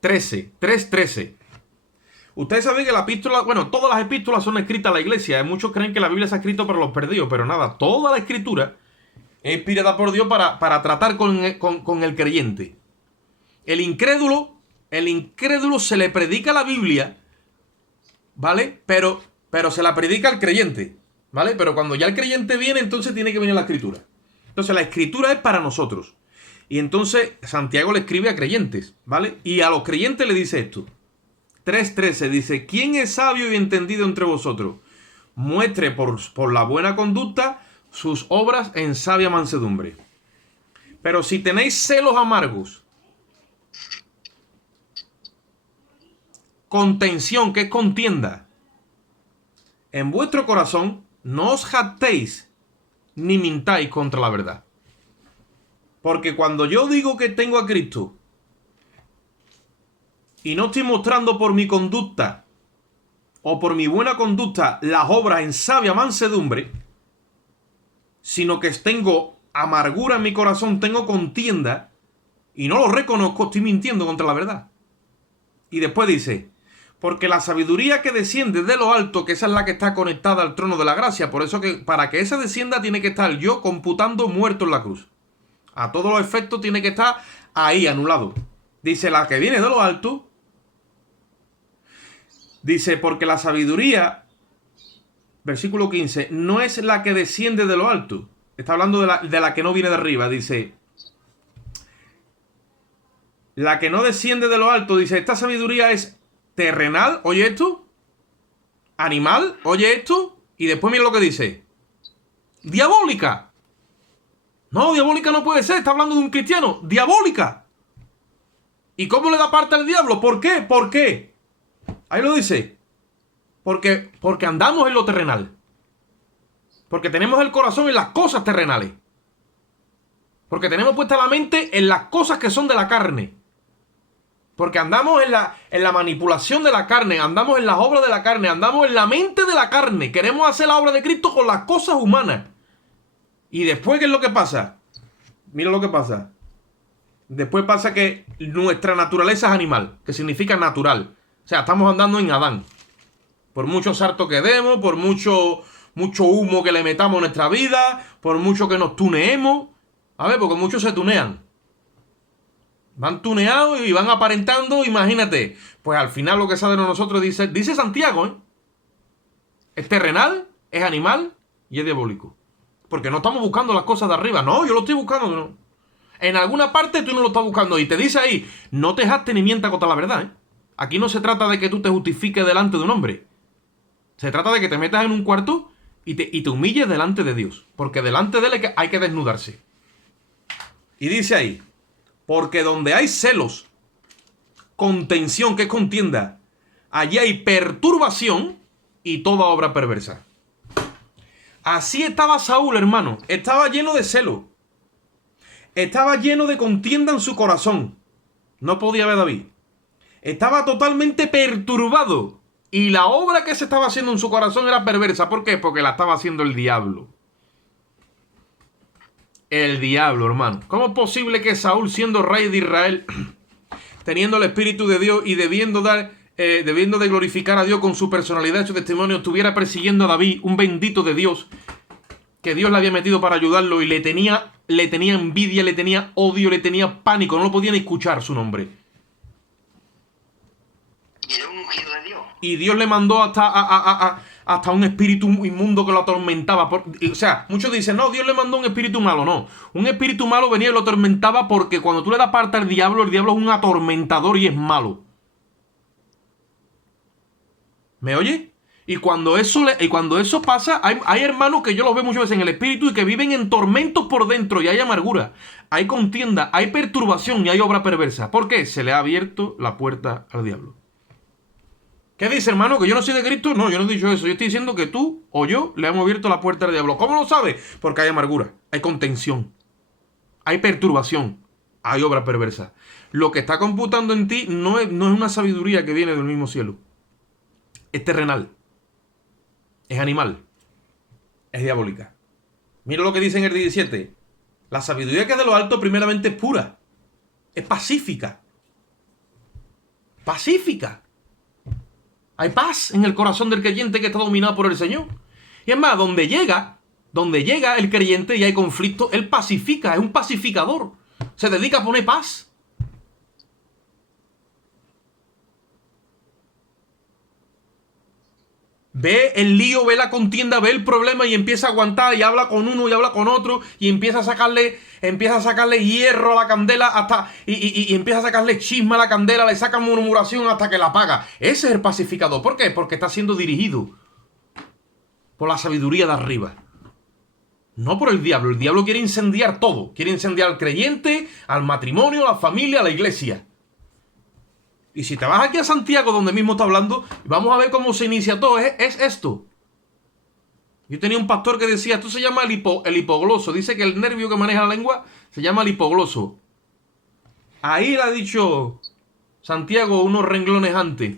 3:13. Ustedes saben que la epístola, bueno, todas las epístolas son escritas a la iglesia. Muchos creen que la Biblia se ha escrito para los perdidos, pero nada, toda la escritura es inspirada por Dios para tratar con el creyente. El incrédulo se le predica la Biblia, ¿vale? Pero se la predica al creyente, ¿vale? Pero cuando ya el creyente viene, entonces tiene que venir la escritura. Entonces la escritura es para nosotros. Y entonces Santiago le escribe a creyentes, ¿vale? Y a los creyentes le dice esto. 3:13 dice, ¿quién es sabio y entendido entre vosotros? Muestre por la buena conducta sus obras en sabia mansedumbre. Pero si tenéis celos amargos, contención, que es contienda, en vuestro corazón, no os jactéis ni mintáis contra la verdad. Porque cuando yo digo que tengo a Cristo y no estoy mostrando por mi conducta o por mi buena conducta las obras en sabia mansedumbre, sino que tengo amargura en mi corazón, tengo contienda y no lo reconozco, estoy mintiendo contra la verdad. Y después dice, porque la sabiduría que desciende de lo alto, que esa es la que está conectada al trono de la gracia, por eso que para que esa descienda tiene que estar yo computando muerto en la cruz. A todos los efectos tiene que estar ahí, anulado. Dice, la que viene de lo alto, dice, porque la sabiduría, versículo 15, no es la que desciende de lo alto. Está hablando de la que no viene de arriba. Dice, la que no desciende de lo alto, dice, esta sabiduría es terrenal, oye esto, animal, oye esto, y después mira lo que dice, diabólica. No, diabólica no puede ser, está hablando de un cristiano, diabólica. ¿Y cómo le da parte al diablo? ¿Por qué? ¿Por qué? Ahí lo dice. Porque andamos en lo terrenal. Porque tenemos el corazón en las cosas terrenales. Porque tenemos puesta la mente en las cosas que son de la carne. Porque andamos en la manipulación de la carne, andamos en las obras de la carne, andamos en la mente de la carne. Queremos hacer la obra de Cristo con las cosas humanas. Y después, ¿qué es lo que pasa? Mira lo que pasa. Después pasa que nuestra naturaleza es animal, que significa natural. O sea, estamos andando en Adán. Por mucho sarto que demos, por mucho humo que le metamos en nuestra vida, por mucho que nos tuneemos. A ver, porque muchos se tunean. Van tuneados y van aparentando, imagínate. Pues al final lo que sale de nosotros dice Santiago, ¿eh? Es terrenal, es animal y es diabólico. Porque no estamos buscando las cosas de arriba. No, yo lo estoy buscando. No. En alguna parte tú no lo estás buscando. Y te dice ahí, no te jactes ni mientas contra la verdad, ¿eh? Aquí no se trata de que tú te justifiques delante de un hombre. Se trata de que te metas en un cuarto y te humilles delante de Dios. Porque delante de él hay que desnudarse. Y dice ahí, porque donde hay celos, contención, que es contienda, allí hay perturbación y toda obra perversa. Así estaba Saúl, hermano. Estaba lleno de celo. Estaba lleno de contienda en su corazón. No podía ver a David. Estaba totalmente perturbado. Y la obra que se estaba haciendo en su corazón era perversa. ¿Por qué? Porque la estaba haciendo el diablo. El diablo, hermano. ¿Cómo es posible que Saúl, siendo rey de Israel, teniendo el Espíritu de Dios y debiendo de glorificar a Dios con su personalidad y su testimonio, estuviera persiguiendo a David, un bendito de Dios, que Dios le había metido para ayudarlo y le tenía envidia, le tenía odio, le tenía pánico, no lo podían escuchar su nombre? Y era un ungido de Dios. Y Dios le mandó hasta un espíritu inmundo que lo atormentaba. O sea, muchos dicen, no, Dios le mandó un espíritu malo. No, un espíritu malo venía y lo atormentaba porque cuando tú le das parte al diablo, el diablo es un atormentador y es malo. ¿Me oye? Y cuando eso pasa, hay hermanos que yo los veo muchas veces en el espíritu y que viven en tormentos por dentro y hay amargura, hay contienda, hay perturbación y hay obra perversa. ¿Por qué? Se le ha abierto la puerta al diablo. ¿Qué dice, hermano? ¿Que yo no soy de Cristo? No, yo no he dicho eso. Yo estoy diciendo que tú o yo le hemos abierto la puerta al diablo. ¿Cómo lo sabes? Porque hay amargura, hay contención, hay perturbación, hay obra perversa. Lo que está computando en ti no es una sabiduría que viene del mismo cielo. Es terrenal. Es animal. Es diabólica. Mira lo que dice en el 17. La sabiduría que es de lo alto primeramente es pura. Es pacífica. Pacífica. Hay paz en el corazón del creyente que está dominado por el Señor. Y es más, donde llega el creyente y hay conflicto, él pacifica, es un pacificador. Se dedica a poner paz. Ve el lío, ve la contienda, ve el problema y empieza a aguantar y habla con uno y habla con otro y empieza a sacarle hierro a la candela y empieza a sacarle chisme a la candela, le saca murmuración hasta que la apaga. Ese es el pacificador. ¿Por qué? Porque está siendo dirigido por la sabiduría de arriba. No por el diablo. El diablo quiere incendiar todo. Quiere incendiar al creyente, al matrimonio, a la familia, a la iglesia. Y si te vas aquí a Santiago, donde mismo está hablando, vamos a ver cómo se inicia todo. Es esto. Yo tenía un pastor que decía, esto se llama el hipogloso. Dice que el nervio que maneja la lengua se llama el hipogloso. Ahí le ha dicho Santiago unos renglones antes.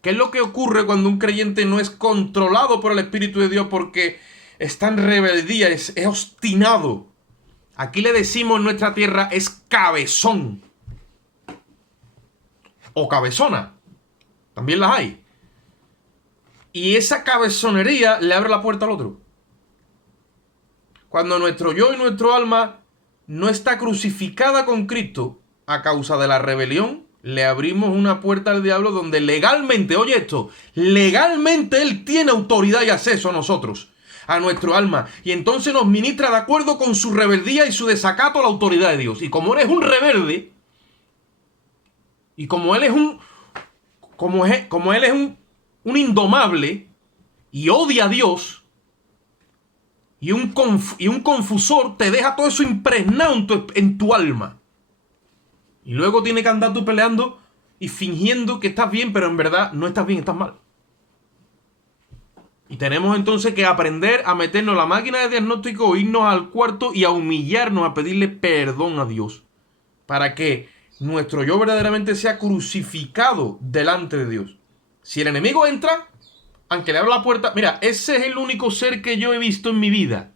¿Qué es lo que ocurre cuando un creyente no es controlado por el Espíritu de Dios porque está en rebeldía, es obstinado? Aquí le decimos en nuestra tierra, es cabezón. O cabezona. También las hay. Y esa cabezonería le abre la puerta al otro. Cuando nuestro yo y nuestro alma no está crucificada con Cristo a causa de la rebelión, le abrimos una puerta al diablo donde legalmente, oye esto, legalmente él tiene autoridad y acceso a nosotros, a nuestro alma. Y entonces nos ministra de acuerdo con su rebeldía y su desacato a la autoridad de Dios. Y como eres un rebelde, y como él es un indomable y odia a Dios y un confusor, te deja todo eso impregnado en tu alma. Y luego tiene que andar tú peleando y fingiendo que estás bien, pero en verdad no estás bien, estás mal. Y tenemos entonces que aprender a meternos en la máquina de diagnóstico, irnos al cuarto y a humillarnos, a pedirle perdón a Dios. Para que nuestro yo verdaderamente sea crucificado delante de Dios. Si el enemigo entra, aunque le abra la puerta, mira, ese es el único ser que yo he visto en mi vida,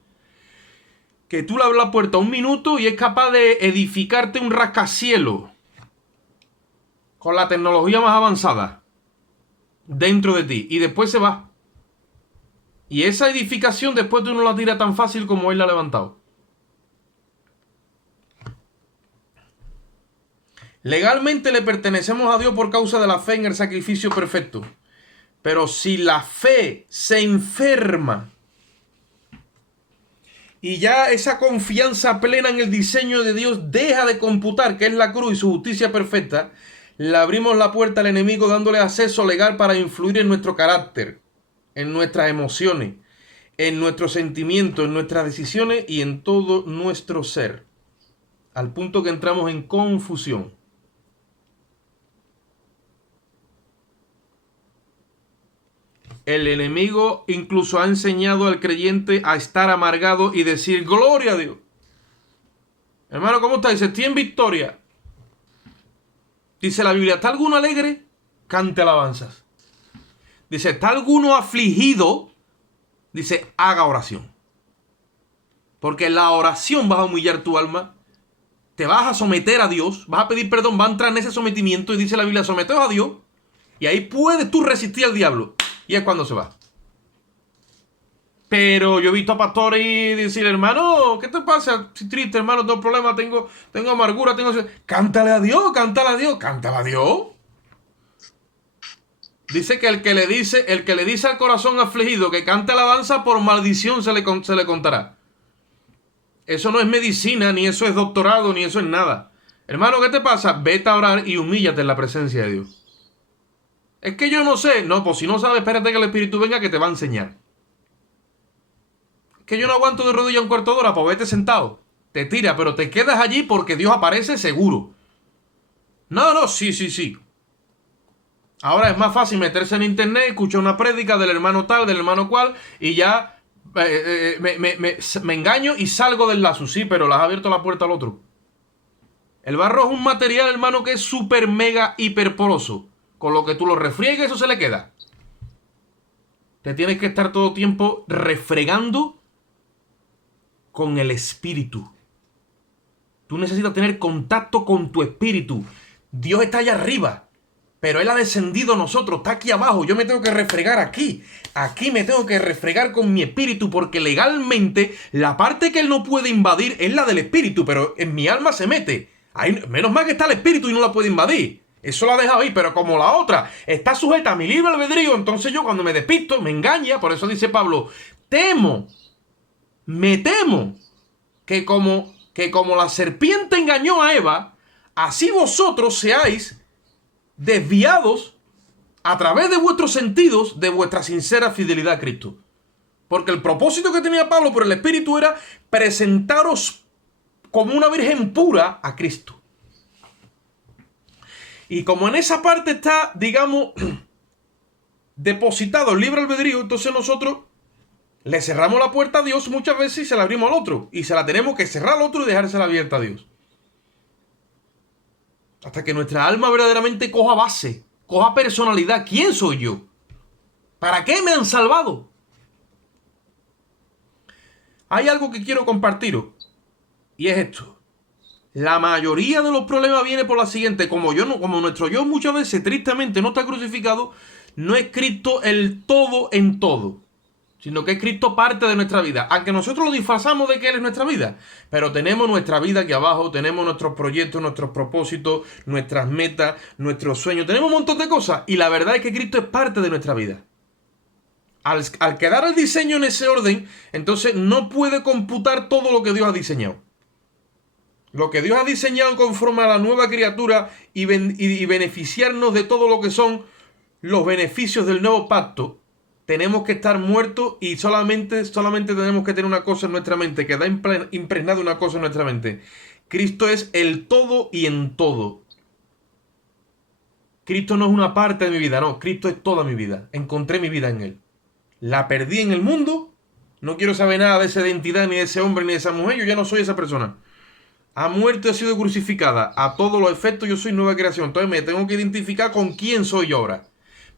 que tú le abres la puerta un minuto y es capaz de edificarte un rascacielos con la tecnología más avanzada dentro de ti y después se va. Y esa edificación después tú no la tiras tan fácil como él la ha levantado. Legalmente le pertenecemos a Dios por causa de la fe en el sacrificio perfecto. Pero si la fe se enferma, y ya esa confianza plena en el diseño de Dios deja de computar que es la cruz y su justicia perfecta, le abrimos la puerta al enemigo dándole acceso legal para influir en nuestro carácter, en nuestras emociones, en nuestros sentimientos, en nuestras decisiones y en todo nuestro ser, al punto que entramos en confusión. El enemigo incluso ha enseñado al creyente a estar amargado y decir gloria a Dios. Hermano, ¿cómo está? Dice, estoy en victoria. Dice la Biblia, ¿está alguno alegre? Cante alabanzas. Dice, ¿está alguno afligido? Dice, haga oración. Porque en la oración vas a humillar tu alma, te vas a someter a Dios, vas a pedir perdón, va a entrar en ese sometimiento y dice la Biblia, someteos a Dios y ahí puedes tú resistir al diablo. Y es cuando se va. Pero yo he visto a pastores y decir, hermano, ¿qué te pasa? Estoy triste, hermano, tengo problemas, tengo amargura, Cántale a Dios, cántale a Dios, cántale a Dios. Dice que el que le dice al corazón afligido que cante alabanza, por maldición se le contará. Eso no es medicina, ni eso es doctorado, ni eso es nada. Hermano, ¿qué te pasa? Vete a orar y humíllate en la presencia de Dios. Es que yo no sé. No, pues si no sabes, espérate que el Espíritu venga que te va a enseñar. Es que yo no aguanto de rodilla un cuarto de hora, pues vete sentado. Te tira, pero te quedas allí porque Dios aparece seguro. No, sí. Ahora es más fácil meterse en internet, escuchar una prédica del hermano tal, del hermano cual, y ya me engaño y salgo del lazo. Sí, pero le has abierto la puerta al otro. El barro es un material, hermano, que es súper, mega, hiper poroso. Con lo que tú lo refriegues, eso se le queda. Te tienes que estar todo el tiempo refregando con el espíritu. Tú necesitas tener contacto con tu espíritu. Dios está allá arriba, pero Él ha descendido a nosotros, está aquí abajo. Yo me tengo que refregar aquí. Aquí me tengo que refregar con mi espíritu, porque legalmente la parte que Él no puede invadir es la del espíritu, pero en mi alma se mete. Menos mal que está el espíritu y no la puede invadir. Eso la deja ahí, pero como la otra está sujeta a mi libre albedrío, entonces yo cuando me despisto me engaña. Por eso dice Pablo, me temo que como la serpiente engañó a Eva, así vosotros seáis desviados a través de vuestros sentidos de vuestra sincera fidelidad a Cristo. Porque el propósito que tenía Pablo por el Espíritu era presentaros como una virgen pura a Cristo. Y como en esa parte está, digamos, depositado el libre albedrío, entonces nosotros le cerramos la puerta a Dios muchas veces y se la abrimos al otro. Y se la tenemos que cerrar al otro y dejársela abierta a Dios. Hasta que nuestra alma verdaderamente coja base, coja personalidad. ¿Quién soy yo? ¿Para qué me han salvado? Hay algo que quiero compartiros. Y es esto. La mayoría de los problemas viene por la siguiente. Como nuestro yo muchas veces tristemente no está crucificado, no es Cristo el todo en todo, sino que es Cristo parte de nuestra vida. Aunque nosotros lo disfrazamos de que Él es nuestra vida, pero tenemos nuestra vida aquí abajo, tenemos nuestros proyectos, nuestros propósitos, nuestras metas, nuestros sueños, tenemos un montón de cosas, y la verdad es que Cristo es parte de nuestra vida. Al quedar el diseño en ese orden, entonces no puede computar todo lo que Dios ha diseñado. Lo que Dios ha diseñado conforme a la nueva criatura y beneficiarnos de todo lo que son los beneficios del nuevo pacto, tenemos que estar muertos y solamente tenemos que tener una cosa en nuestra mente, que da impregnada una cosa en nuestra mente. Cristo es el todo y en todo. Cristo no es una parte de mi vida, no, Cristo es toda mi vida. Encontré mi vida en Él. La perdí en el mundo, no quiero saber nada de esa identidad, ni de ese hombre, ni de esa mujer, yo ya no soy esa persona. Ha muerto y ha sido crucificada. A todos los efectos yo soy nueva creación. Entonces me tengo que identificar con quién soy yo ahora.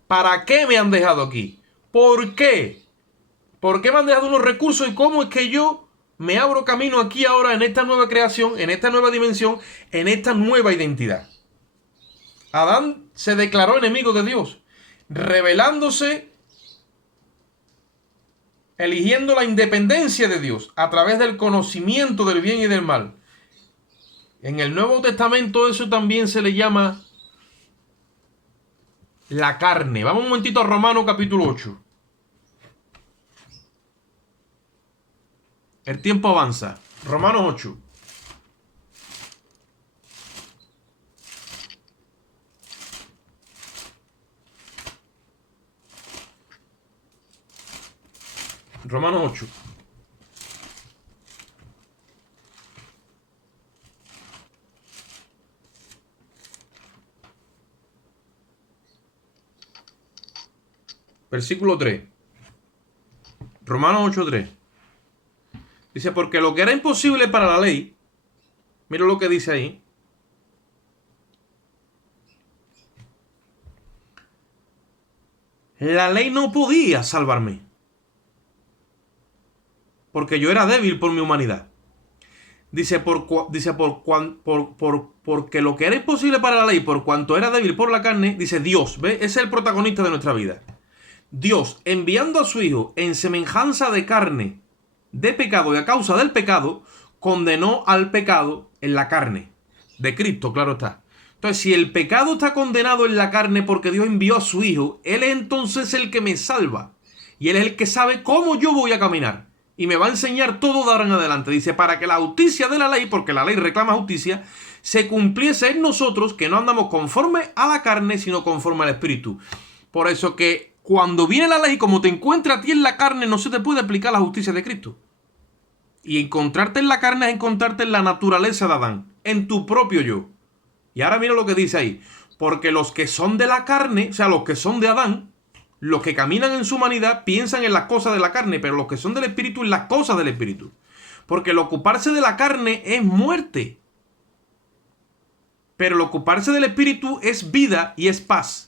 ¿Para qué me han dejado aquí? ¿Por qué? ¿Por qué me han dejado unos recursos? ¿Y cómo es que yo me abro camino aquí ahora en esta nueva creación, en esta nueva dimensión, en esta nueva identidad? Adán se declaró enemigo de Dios, rebelándose, eligiendo la independencia de Dios a través del conocimiento del bien y del mal. En el Nuevo Testamento eso también se le llama la carne. Vamos un momentito a Romanos capítulo 8. El tiempo avanza. Romanos 8. Romanos 8. Versículo 3. Romanos 8:3. Dice, porque lo que era imposible para la ley, mira lo que dice ahí. La ley no podía salvarme, porque yo era débil por mi humanidad. Dice, porque lo que era imposible para la ley, por cuanto era débil por la carne, dice Dios, ¿ve? Ese es el protagonista de nuestra vida. Dios, enviando a su Hijo en semejanza de carne, de pecado y a causa del pecado, condenó al pecado en la carne. De Cristo, claro está. Entonces, si el pecado está condenado en la carne porque Dios envió a su Hijo, Él es entonces el que me salva. Y Él es el que sabe cómo yo voy a caminar. Y me va a enseñar todo de ahora en adelante. Dice, para que la justicia de la ley, porque la ley reclama justicia, se cumpliese en nosotros, que no andamos conforme a la carne, sino conforme al Espíritu. Por eso que cuando viene la ley, como te encuentra a ti en la carne, no se te puede aplicar la justicia de Cristo. Y encontrarte en la carne es encontrarte en la naturaleza de Adán, en tu propio yo. Y ahora mira lo que dice ahí. Porque los que son de la carne, o sea, los que son de Adán, los que caminan en su humanidad, piensan en las cosas de la carne, pero los que son del Espíritu en las cosas del Espíritu. Porque el ocuparse de la carne es muerte. Pero el ocuparse del Espíritu es vida y es paz.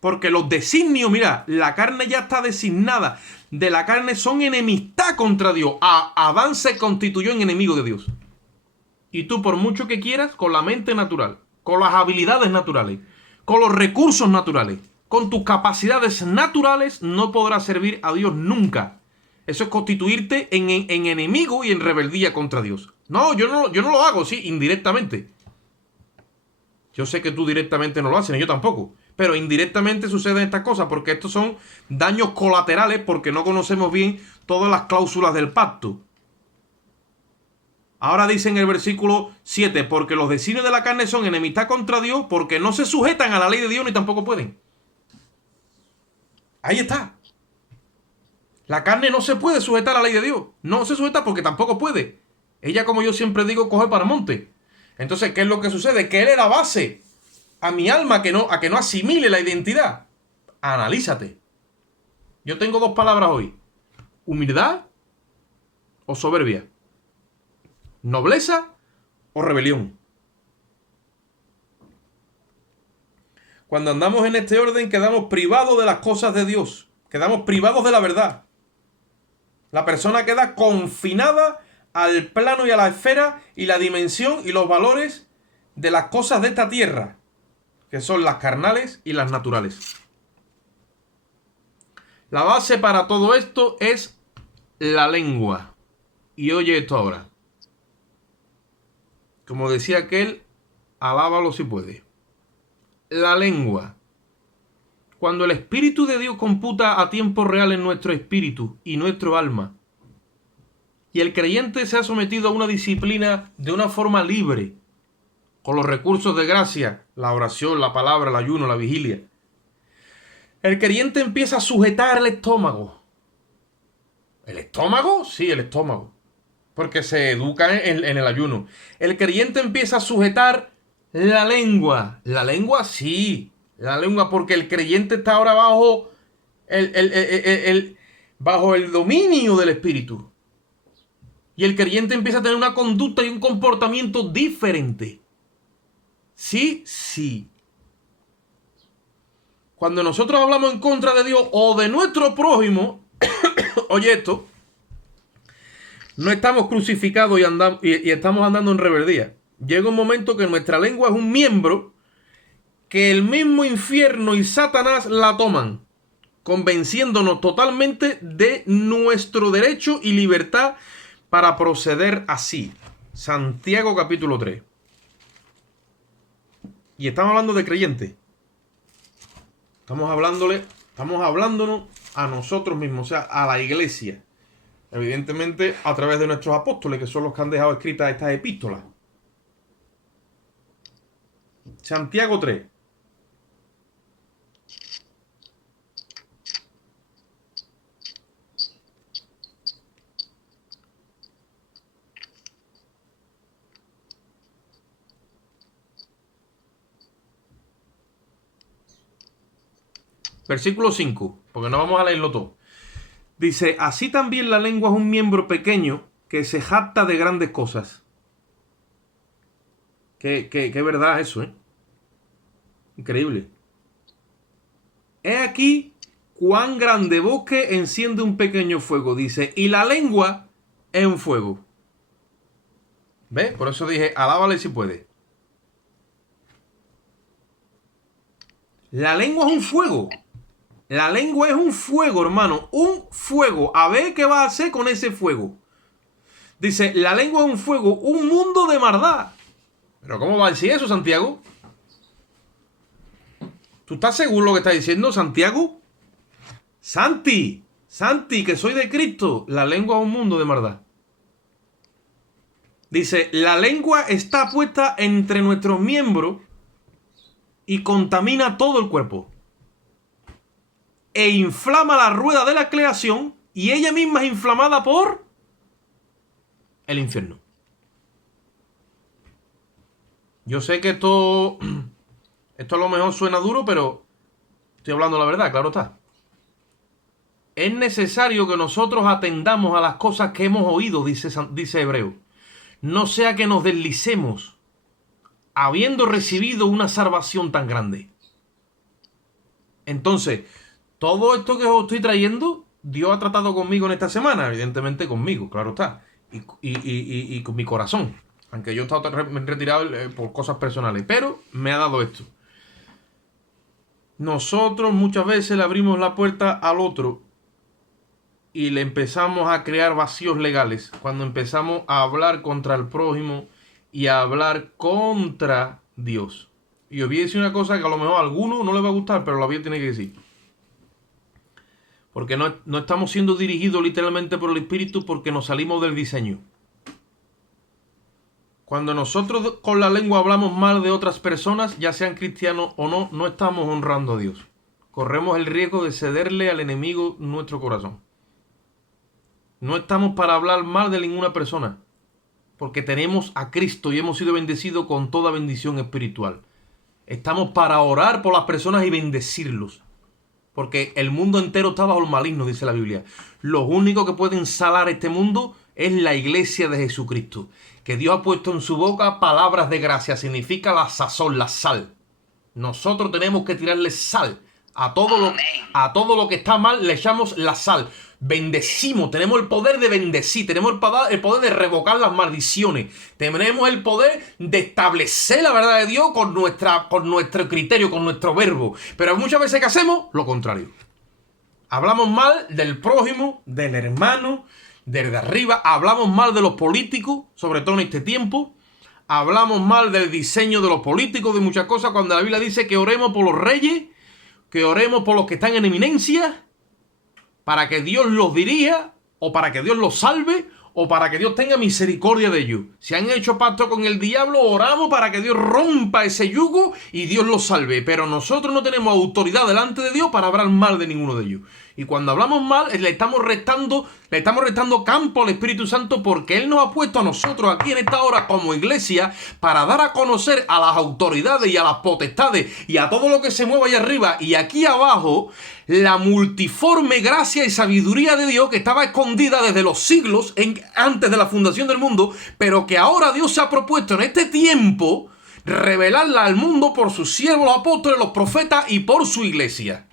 Porque los designios, mira, la carne ya está designada. De la carne son enemistad contra Dios. Adán se constituyó en enemigo de Dios. Y tú, por mucho que quieras, con la mente natural, con las habilidades naturales, con los recursos naturales, con tus capacidades naturales, no podrás servir a Dios nunca. Eso es constituirte en enemigo y en rebeldía contra Dios. No, yo no lo hago, sí, indirectamente. Yo sé que tú directamente no lo haces, ni yo tampoco. Pero indirectamente suceden estas cosas porque estos son daños colaterales porque no conocemos bien todas las cláusulas del pacto. Ahora dice en el versículo 7, porque los designios de la carne son enemistad contra Dios porque no se sujetan a la ley de Dios ni tampoco pueden. Ahí está. La carne no se puede sujetar a la ley de Dios. No se sujeta porque tampoco puede. Ella, como yo siempre digo, coge para monte. Entonces, ¿qué es lo que sucede? Que Él es la base a mi alma a que no asimile la identidad. Analízate. Yo tengo dos palabras hoy. Humildad o soberbia. Nobleza o rebelión. Cuando andamos en este orden quedamos privados de las cosas de Dios. Quedamos privados de la verdad. La persona queda confinada al plano y a la esfera y la dimensión y los valores de las cosas de esta tierra, que son las carnales y las naturales. La base para todo esto es la lengua. Y oye esto ahora. Como decía aquel, alábalo si puede. La lengua. Cuando el Espíritu de Dios computa a tiempo real en nuestro espíritu y nuestro alma, y el creyente se ha sometido a una disciplina de una forma libre, con los recursos de gracia, la oración, la palabra, el ayuno, la vigilia, el creyente empieza a sujetar el estómago. ¿El estómago? Sí, el estómago. Porque se educa en el ayuno. El creyente empieza a sujetar la lengua. La lengua, sí. La lengua, porque el creyente está ahora bajo bajo el dominio del Espíritu. Y el creyente empieza a tener una conducta y un comportamiento diferente. Sí, sí. Cuando nosotros hablamos en contra de Dios o de nuestro prójimo, oye esto, no estamos crucificados y estamos andando en rebeldía. Llega un momento que nuestra lengua es un miembro que el mismo infierno y Satanás la toman, convenciéndonos totalmente de nuestro derecho y libertad para proceder así. Santiago capítulo 3. Y estamos hablando de creyentes. Estamos hablándonos a nosotros mismos, o sea, a la iglesia. Evidentemente a través de nuestros apóstoles, que son los que han dejado escritas estas epístolas. Santiago 3. Versículo 5, porque no vamos a leerlo todo. Dice, así también la lengua es un miembro pequeño que se jacta de grandes cosas. Qué verdad eso, ¿eh? Increíble. He aquí cuán grande bosque enciende un pequeño fuego. Dice, y la lengua es un fuego. ¿Ves? Por eso dije, alábale si puede. La lengua es un fuego. La lengua es un fuego, hermano. Un fuego. A ver qué va a hacer con ese fuego. Dice, la lengua es un fuego, un mundo de maldad. ¿Pero cómo va a decir eso, Santiago? ¿Tú estás seguro de lo que estás diciendo, Santiago? Santi, que soy de Cristo. La lengua es un mundo de maldad. Dice, la lengua está puesta entre nuestros miembros y contamina todo el cuerpo. E inflama la rueda de la creación y ella misma es inflamada por el infierno. Yo sé que esto a lo mejor suena duro, pero estoy hablando la verdad, claro está. Es necesario que nosotros atendamos a las cosas que hemos oído, dice Hebreo. No sea que nos deslicemos habiendo recibido una salvación tan grande. Entonces, todo esto que os estoy trayendo, Dios ha tratado conmigo en esta semana, evidentemente conmigo, claro está, y con mi corazón, aunque yo he estado retirado por cosas personales, pero me ha dado esto. Nosotros muchas veces le abrimos la puerta al otro y le empezamos a crear vacíos legales cuando empezamos a hablar contra el prójimo y a hablar contra Dios. Y os voy a decir una cosa que a lo mejor a alguno no le va a gustar, pero la vida tiene que decir. Porque no estamos siendo dirigidos literalmente por el Espíritu porque nos salimos del diseño. Cuando nosotros con la lengua hablamos mal de otras personas, ya sean cristianos o no, no estamos honrando a Dios. Corremos el riesgo de cederle al enemigo nuestro corazón. No estamos para hablar mal de ninguna persona, porque tenemos a Cristo y hemos sido bendecidos con toda bendición espiritual. Estamos para orar por las personas y bendecirlos. Porque el mundo entero está bajo el maligno, dice la Biblia. Los únicos que pueden salar este mundo es la iglesia de Jesucristo. Que Dios ha puesto en su boca palabras de gracia. Significa la sazón, la sal. Nosotros tenemos que tirarle sal. A todo lo que está mal le echamos la sal. Bendecimos, tenemos el poder de bendecir, tenemos el poder de revocar las maldiciones, tenemos el poder de establecer la verdad de Dios con nuestro criterio, con nuestro verbo. Pero muchas veces que hacemos lo contrario. Hablamos mal del prójimo, del hermano, del de arriba, hablamos mal de los políticos, sobre todo en este tiempo. Hablamos mal del diseño de los políticos, de muchas cosas, cuando la Biblia dice que oremos por los reyes, que oremos por los que están en eminencia, para que Dios los diría, o para que Dios los salve, o para que Dios tenga misericordia de ellos. Si han hecho pacto con el diablo, oramos para que Dios rompa ese yugo y Dios los salve. Pero nosotros no tenemos autoridad delante de Dios para hablar mal de ninguno de ellos. Y cuando hablamos mal, le estamos restando campo al Espíritu Santo, porque Él nos ha puesto a nosotros aquí en esta hora como iglesia para dar a conocer a las autoridades y a las potestades y a todo lo que se mueva allá arriba y aquí abajo la multiforme gracia y sabiduría de Dios que estaba escondida desde los siglos antes de la fundación del mundo, pero que ahora Dios se ha propuesto en este tiempo revelarla al mundo por sus siervos, los apóstoles, los profetas y por su iglesia.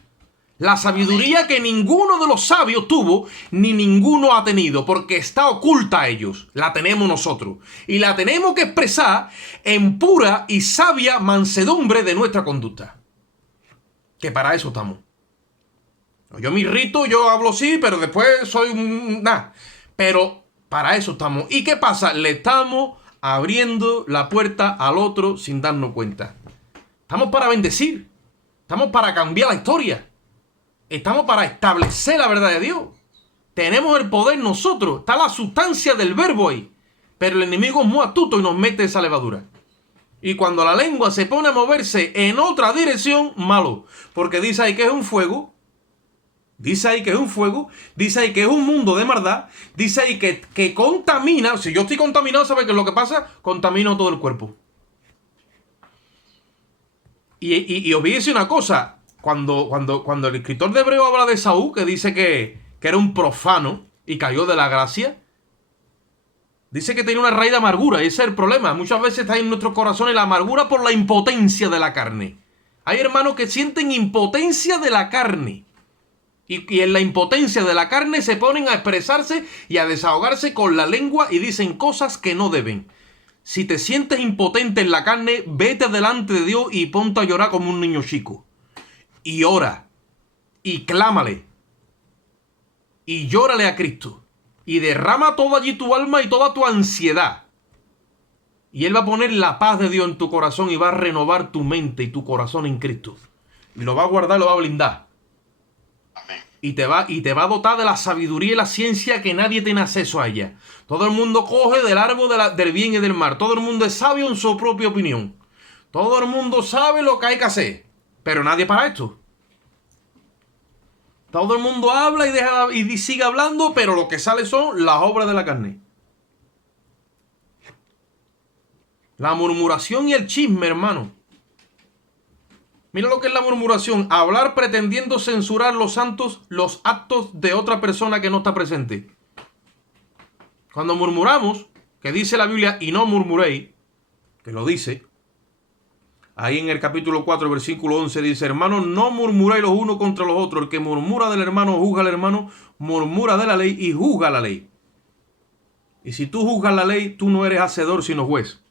La sabiduría que ninguno de los sabios tuvo, ni ninguno ha tenido, porque está oculta a ellos. La tenemos nosotros. Y la tenemos que expresar en pura y sabia mansedumbre de nuestra conducta. Que para eso estamos. Yo me irrito, yo hablo sí, pero después soy un... nada. Pero para eso estamos. ¿Y qué pasa? Le estamos abriendo la puerta al otro sin darnos cuenta. Estamos para bendecir. Estamos para cambiar la historia. Estamos para establecer la verdad de Dios. Tenemos el poder nosotros. Está la sustancia del verbo ahí. Pero el enemigo es muy astuto y nos mete esa levadura. Y cuando la lengua se pone a moverse en otra dirección, malo. Porque dice ahí que es un fuego. Dice ahí que es un fuego. Dice ahí que es un mundo de maldad. Dice ahí que contamina. Si yo estoy contaminado, ¿sabes qué es lo que pasa? Contamino todo el cuerpo. Y os voy a decir una cosa. Cuando el escritor de Hebreo habla de Saúl, que dice que era un profano y cayó de la gracia, dice que tiene una raíz de amargura. Y ese es el problema. Muchas veces está en nuestros corazones la amargura por la impotencia de la carne. Hay hermanos que sienten impotencia de la carne. Y en la impotencia de la carne se ponen a expresarse y a desahogarse con la lengua y dicen cosas que no deben. Si te sientes impotente en la carne, vete delante de Dios y ponte a llorar como un niño chico. Y ora. Y clámale. Y llórale a Cristo. Y derrama toda allí tu alma y toda tu ansiedad. Y Él va a poner la paz de Dios en tu corazón y va a renovar tu mente y tu corazón en Cristo. Y lo va a guardar y lo va a blindar. Y te va a dotar de la sabiduría y la ciencia que nadie tiene acceso a ella. Todo el mundo coge del árbol del bien y del mal. Todo el mundo es sabio en su propia opinión. Todo el mundo sabe lo que hay que hacer. Pero nadie para esto. Todo el mundo habla y sigue hablando, pero lo que sale son las obras de la carne. La murmuración y el chisme, hermano. Mira lo que es la murmuración. Hablar pretendiendo censurar los actos de otra persona que no está presente. Cuando murmuramos, que dice la Biblia, y no murmuréis, que lo dice, ahí en el capítulo 4, versículo 11, dice, hermanos, no murmuréis los unos contra los otros. El que murmura del hermano, juzga al hermano, murmura de la ley y juzga la ley. Y si tú juzgas la ley, tú no eres hacedor, sino juez.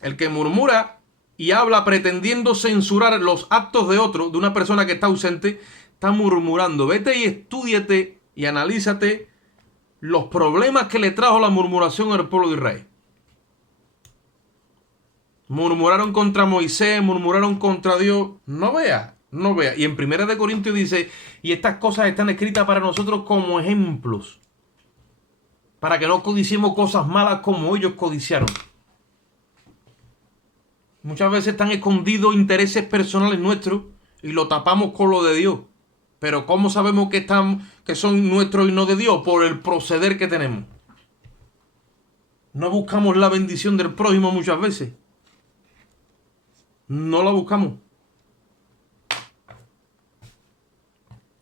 El que murmura y habla pretendiendo censurar los actos de otro, de una persona que está ausente, está murmurando. Vete y estúdiate y analízate los problemas que le trajo la murmuración al pueblo de Israel. Murmuraron contra Moisés, murmuraron contra Dios. No vea. Y en 1 Corintios dice, y estas cosas están escritas para nosotros como ejemplos, para que no codiciemos cosas malas como ellos codiciaron. Muchas veces están escondidos intereses personales nuestros y lo tapamos con lo de Dios. Pero ¿cómo sabemos que son nuestros y no de Dios? Por el proceder que tenemos. No buscamos la bendición del prójimo muchas veces. No la buscamos.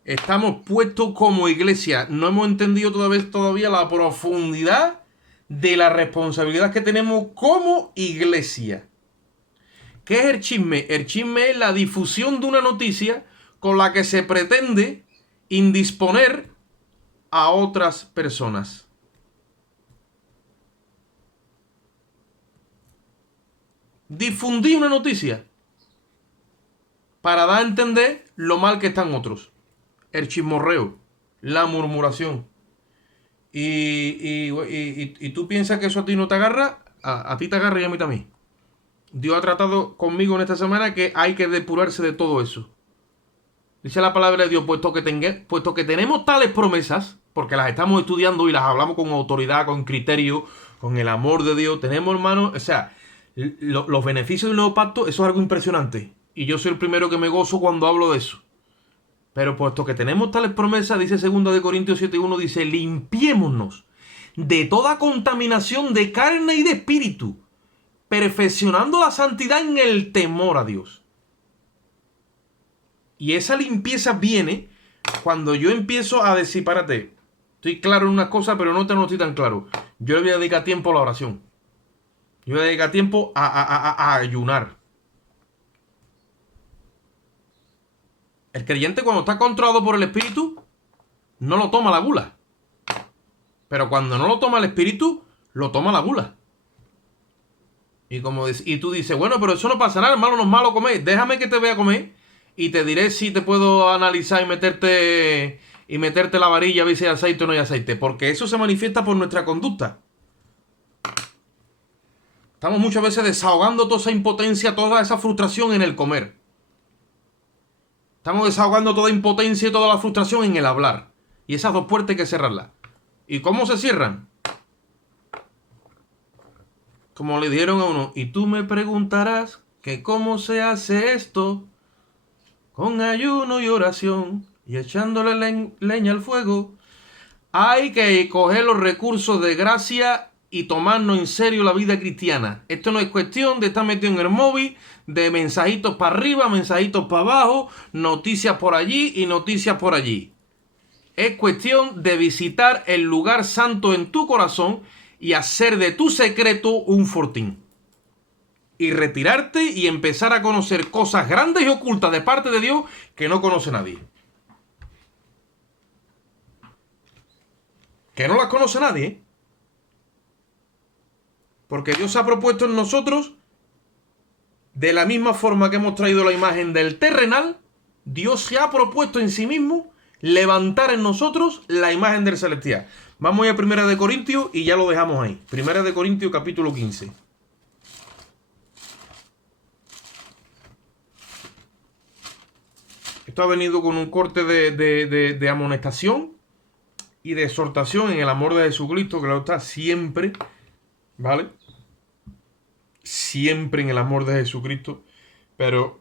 Estamos puestos como iglesia. No hemos entendido todavía la profundidad de la responsabilidad que tenemos como iglesia. ¿Qué es el chisme? El chisme es la difusión de una noticia con la que se pretende indisponer a otras personas. Difundir una noticia para dar a entender lo mal que están otros. El chismorreo, la murmuración. Y tú piensas que eso a ti no te agarra, a ti te agarra y a mí también. Dios ha tratado conmigo en esta semana que hay que depurarse de todo eso. Dice la palabra de Dios, puesto que tenemos tales promesas, porque las estamos estudiando y las hablamos con autoridad, con criterio, con el amor de Dios, tenemos, hermanos, o sea, los beneficios del nuevo pacto, eso es algo impresionante. Y yo soy el primero que me gozo cuando hablo de eso. Pero puesto que tenemos tales promesas, dice 2 Corintios 7:1, dice, limpiémonos de toda contaminación de carne y de espíritu, perfeccionando la santidad en el temor a Dios. Y esa limpieza viene cuando yo empiezo a decir, párate, estoy claro en una cosa, pero no estoy tan claro. Yo le voy a dedicar tiempo a la oración. Yo le voy a dedicar tiempo a ayunar. El creyente, cuando está controlado por el Espíritu, no lo toma la gula. Pero cuando no lo toma el Espíritu, lo toma la gula. Y tú dices, bueno, pero eso no pasa nada, hermano, no es malo comer. Déjame que te vea a comer y te diré si te puedo analizar y meterte la varilla a ver si hay aceite o no hay aceite. Porque eso se manifiesta por nuestra conducta. Estamos muchas veces desahogando toda esa impotencia, toda esa frustración en el comer. Estamos desahogando toda impotencia y toda la frustración en el hablar. Y esas dos puertas hay que cerrarlas. ¿Y cómo se cierran? Como le dijeron a uno, y tú me preguntarás que cómo se hace esto, con ayuno y oración, y echándole leña al fuego. Hay que coger los recursos de gracia y tomarnos en serio la vida cristiana. Esto no es cuestión de estar metido en el móvil, de mensajitos para arriba, mensajitos para abajo, noticias por allí y noticias por allí. Es cuestión de visitar el lugar santo en tu corazón y hacer de tu secreto un fortín. Y retirarte y empezar a conocer cosas grandes y ocultas de parte de Dios que no conoce nadie. Que no las conoce nadie, ¿eh? Porque Dios se ha propuesto en nosotros, de la misma forma que hemos traído la imagen del terrenal, Dios se ha propuesto en sí mismo levantar en nosotros la imagen del celestial. Vamos a 1 Corintios y ya lo dejamos ahí. 1 Corintios capítulo 15. Esto ha venido con un corte de amonestación y de exhortación en el amor de Jesucristo, que lo está siempre, ¿vale? Siempre en el amor de Jesucristo, pero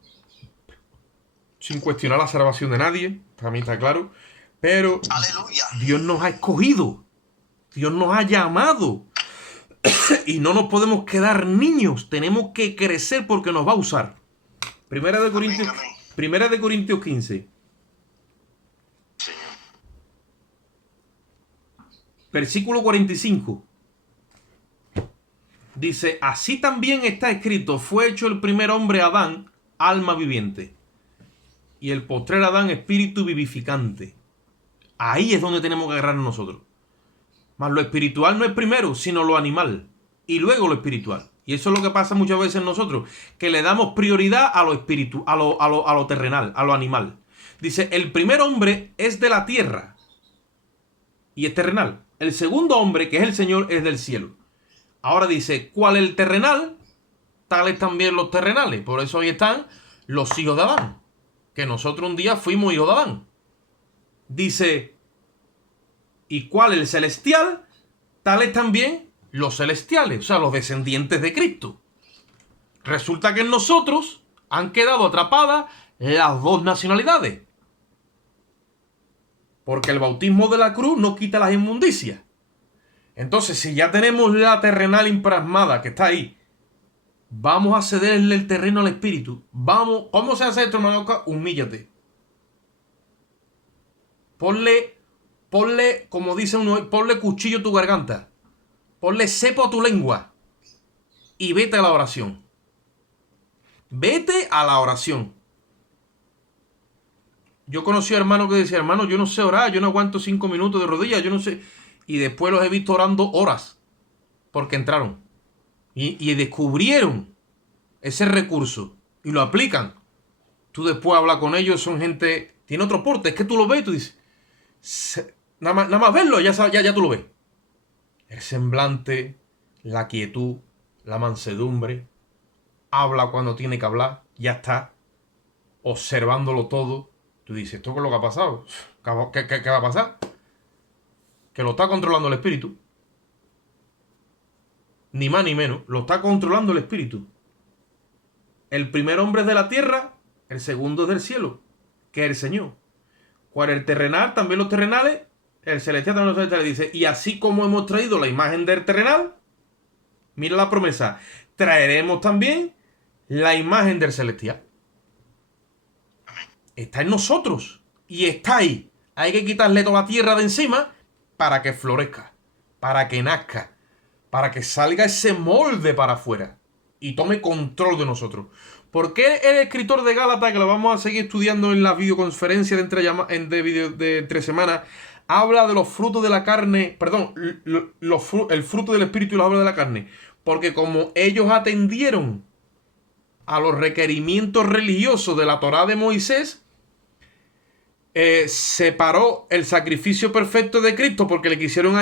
sin cuestionar la salvación de nadie, para mí está claro. Pero Aleluya. Dios nos ha escogido, Dios nos ha llamado y no nos podemos quedar niños, tenemos que crecer porque nos va a usar. Primera de Corintios 15. Señor. Versículo 45. Dice, así también está escrito, fue hecho el primer hombre Adán, alma viviente, y el postrer Adán, espíritu vivificante. Ahí es donde tenemos que agarrarnos nosotros. Mas lo espiritual no es primero, sino lo animal, y luego lo espiritual. Y eso es lo que pasa muchas veces en nosotros, que le damos prioridad a lo espiritual, a lo terrenal, a lo animal. Dice, el primer hombre es de la tierra, y es terrenal. El segundo hombre, que es el Señor, es del cielo. Ahora dice, ¿cuál es el terrenal? Tales también los terrenales. Por eso ahí están los hijos de Adán. Que nosotros un día fuimos hijos de Adán. Dice, ¿y cuál es el celestial? Tales también los celestiales, o sea, los descendientes de Cristo. Resulta que en nosotros han quedado atrapadas las dos nacionalidades. Porque el bautismo de la cruz no quita las inmundicias. Entonces, si ya tenemos la terrenal imprasmada que está ahí, vamos a cederle el terreno al espíritu. Vamos, ¿cómo se hace esto, hermano? Humíllate. Ponle, como dice uno, ponle cuchillo a tu garganta. Ponle cepo a tu lengua. Y vete a la oración. Vete a la oración. Yo conocí a hermanos que decían, hermano, yo no sé orar, yo no aguanto 5 minutos de rodillas, yo no sé. Y después los he visto orando horas. Porque entraron. Y descubrieron ese recurso. Y lo aplican. Tú después hablas con ellos, son gente... Tiene otro porte, es que tú lo ves y tú dices... Nada más verlo, ya tú lo ves. El semblante, la quietud, la mansedumbre. Habla cuando tiene que hablar, ya está. Observándolo todo. Tú dices, ¿esto qué es lo que ha pasado? ¿Qué va a pasar? Que lo está controlando el espíritu. Ni más ni menos. Lo está controlando el espíritu. El primer hombre es de la tierra. El segundo es del cielo. Que es el Señor. ¿Cuál es el terrenal? También los terrenales. El celestial también los celestiales. Dice, y así como hemos traído la imagen del terrenal. Mira la promesa. Traeremos también la imagen del celestial. Está en nosotros. Y está ahí. Hay que quitarle toda la tierra de encima para que florezca. Para que nazca. Para que salga ese molde para afuera. Y tome control de nosotros. ¿Por qué el escritor de Gálatas, que lo vamos a seguir estudiando en la videoconferencia de entre semanas, habla de los frutos de la carne, perdón, el fruto del espíritu y la obra de la carne? Porque como ellos atendieron a los requerimientos religiosos de la Torá de Moisés, separó el sacrificio perfecto de Cristo porque le quisieron